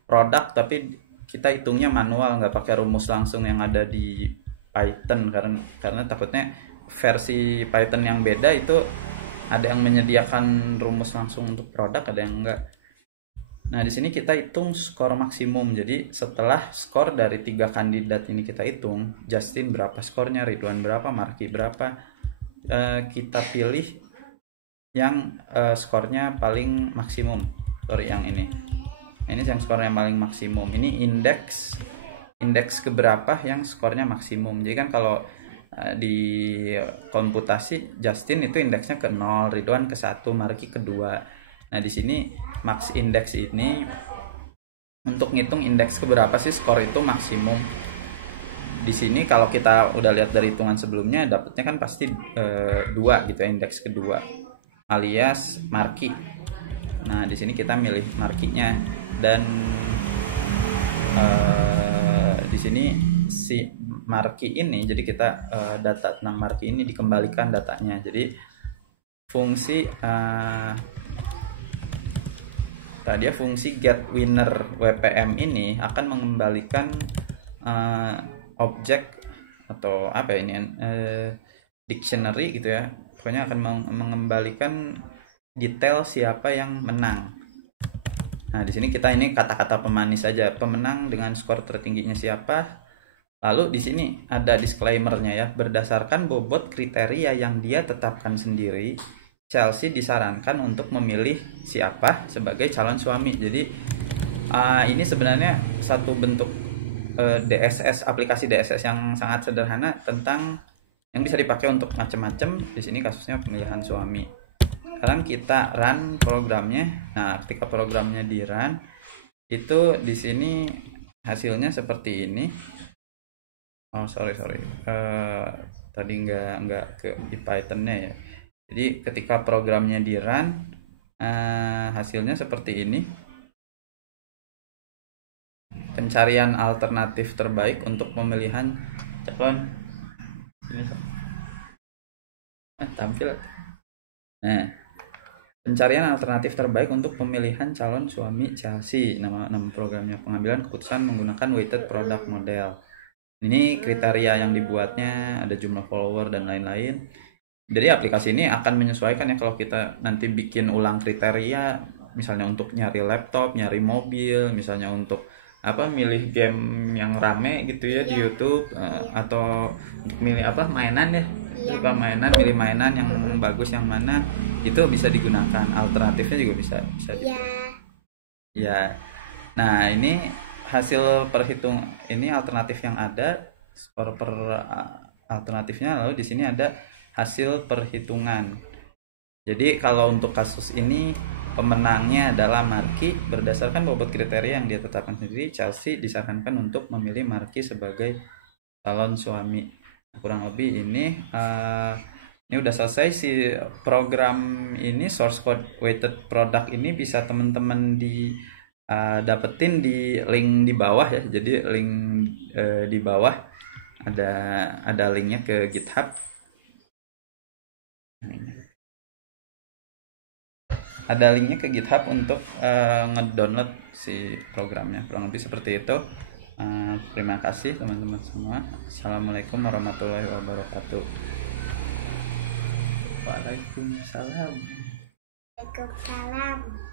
produk tapi kita hitungnya manual, nggak pakai rumus langsung yang ada di Python, karena takutnya versi Python yang beda itu ada yang menyediakan rumus langsung untuk produk, ada yang enggak. Nah, di sini kita hitung skor maksimum. Jadi setelah skor dari 3 kandidat ini kita hitung, Justin berapa skornya, Ridwan berapa, Marki berapa, kita pilih yang skornya paling maksimum. Yang ini yang skornya paling maksimum. Ini indeks keberapa yang skornya maksimum. Jadi kan kalau di komputasi Justin itu indeksnya ke 0, Ridwan ke 1, Marki ke 2. Nah, di sini max index ini untuk ngitung indeks keberapa sih skor itu maksimum. di sini kalau kita udah lihat dari hitungan sebelumnya dapatnya kan pasti 2 gitu ya, indeks kedua alias marki. Nah di sini kita milih markinya dan di sini si marki ini, jadi kita data tentang marki ini dikembalikan datanya. Jadi fungsi fungsi get winner WPM ini akan mengembalikan objek atau apa ya ini dictionary gitu ya, pokoknya akan mengembalikan detail siapa yang menang. Nah di sini kita ini kata-kata pemanis saja, pemenang dengan skor tertingginya siapa. Lalu di sini ada disclaimernya ya, berdasarkan bobot kriteria yang dia tetapkan sendiri, Chelsea disarankan untuk memilih siapa sebagai calon suami. Jadi ini sebenarnya satu bentuk DSS, aplikasi DSS yang sangat sederhana tentang yang bisa dipakai untuk macam-macam. Di sini kasusnya pemilihan suami. Sekarang kita run programnya. Nah, ketika programnya di run, itu di sini hasilnya seperti ini. Oh sorry, tadi nggak ke di Python-nya ya. Jadi ketika programnya di run, hasilnya seperti ini. Pencarian alternatif terbaik untuk pemilihan calon ini tampil. Nah, pencarian alternatif terbaik untuk pemilihan calon suami Chelsea, nama programnya, pengambilan keputusan menggunakan weighted product model. Ini kriteria yang dibuatnya, ada jumlah follower dan lain-lain. Jadi aplikasi ini akan menyesuaikan ya, kalau kita nanti bikin ulang kriteria, misalnya untuk nyari laptop, nyari mobil, misalnya untuk milih game yang rame gitu ya di YouTube, atau milih mainan ya, suka mainan, milih mainan yang bagus yang mana, itu bisa digunakan, alternatifnya juga bisa ya. Nah ini hasil perhitung, ini alternatif yang ada, skor per alternatifnya, lalu di sini ada hasil perhitungan. Jadi kalau untuk kasus ini pemenangnya adalah Marki, berdasarkan bobot kriteria yang dia tetapkan sendiri, Chelsea disarankan untuk memilih Marki sebagai calon suami. Kurang lebih ini udah selesai si program ini. Source code weighted product ini bisa teman-teman dapetin di link di bawah ya. Jadi link di bawah ada linknya ke GitHub. Ada linknya ke GitHub untuk ngedownload si programnya. Kurang lebih seperti itu. Terima kasih teman-teman semua. Assalamualaikum warahmatullahi wabarakatuh. Waalaikumsalam. Waalaikumsalam.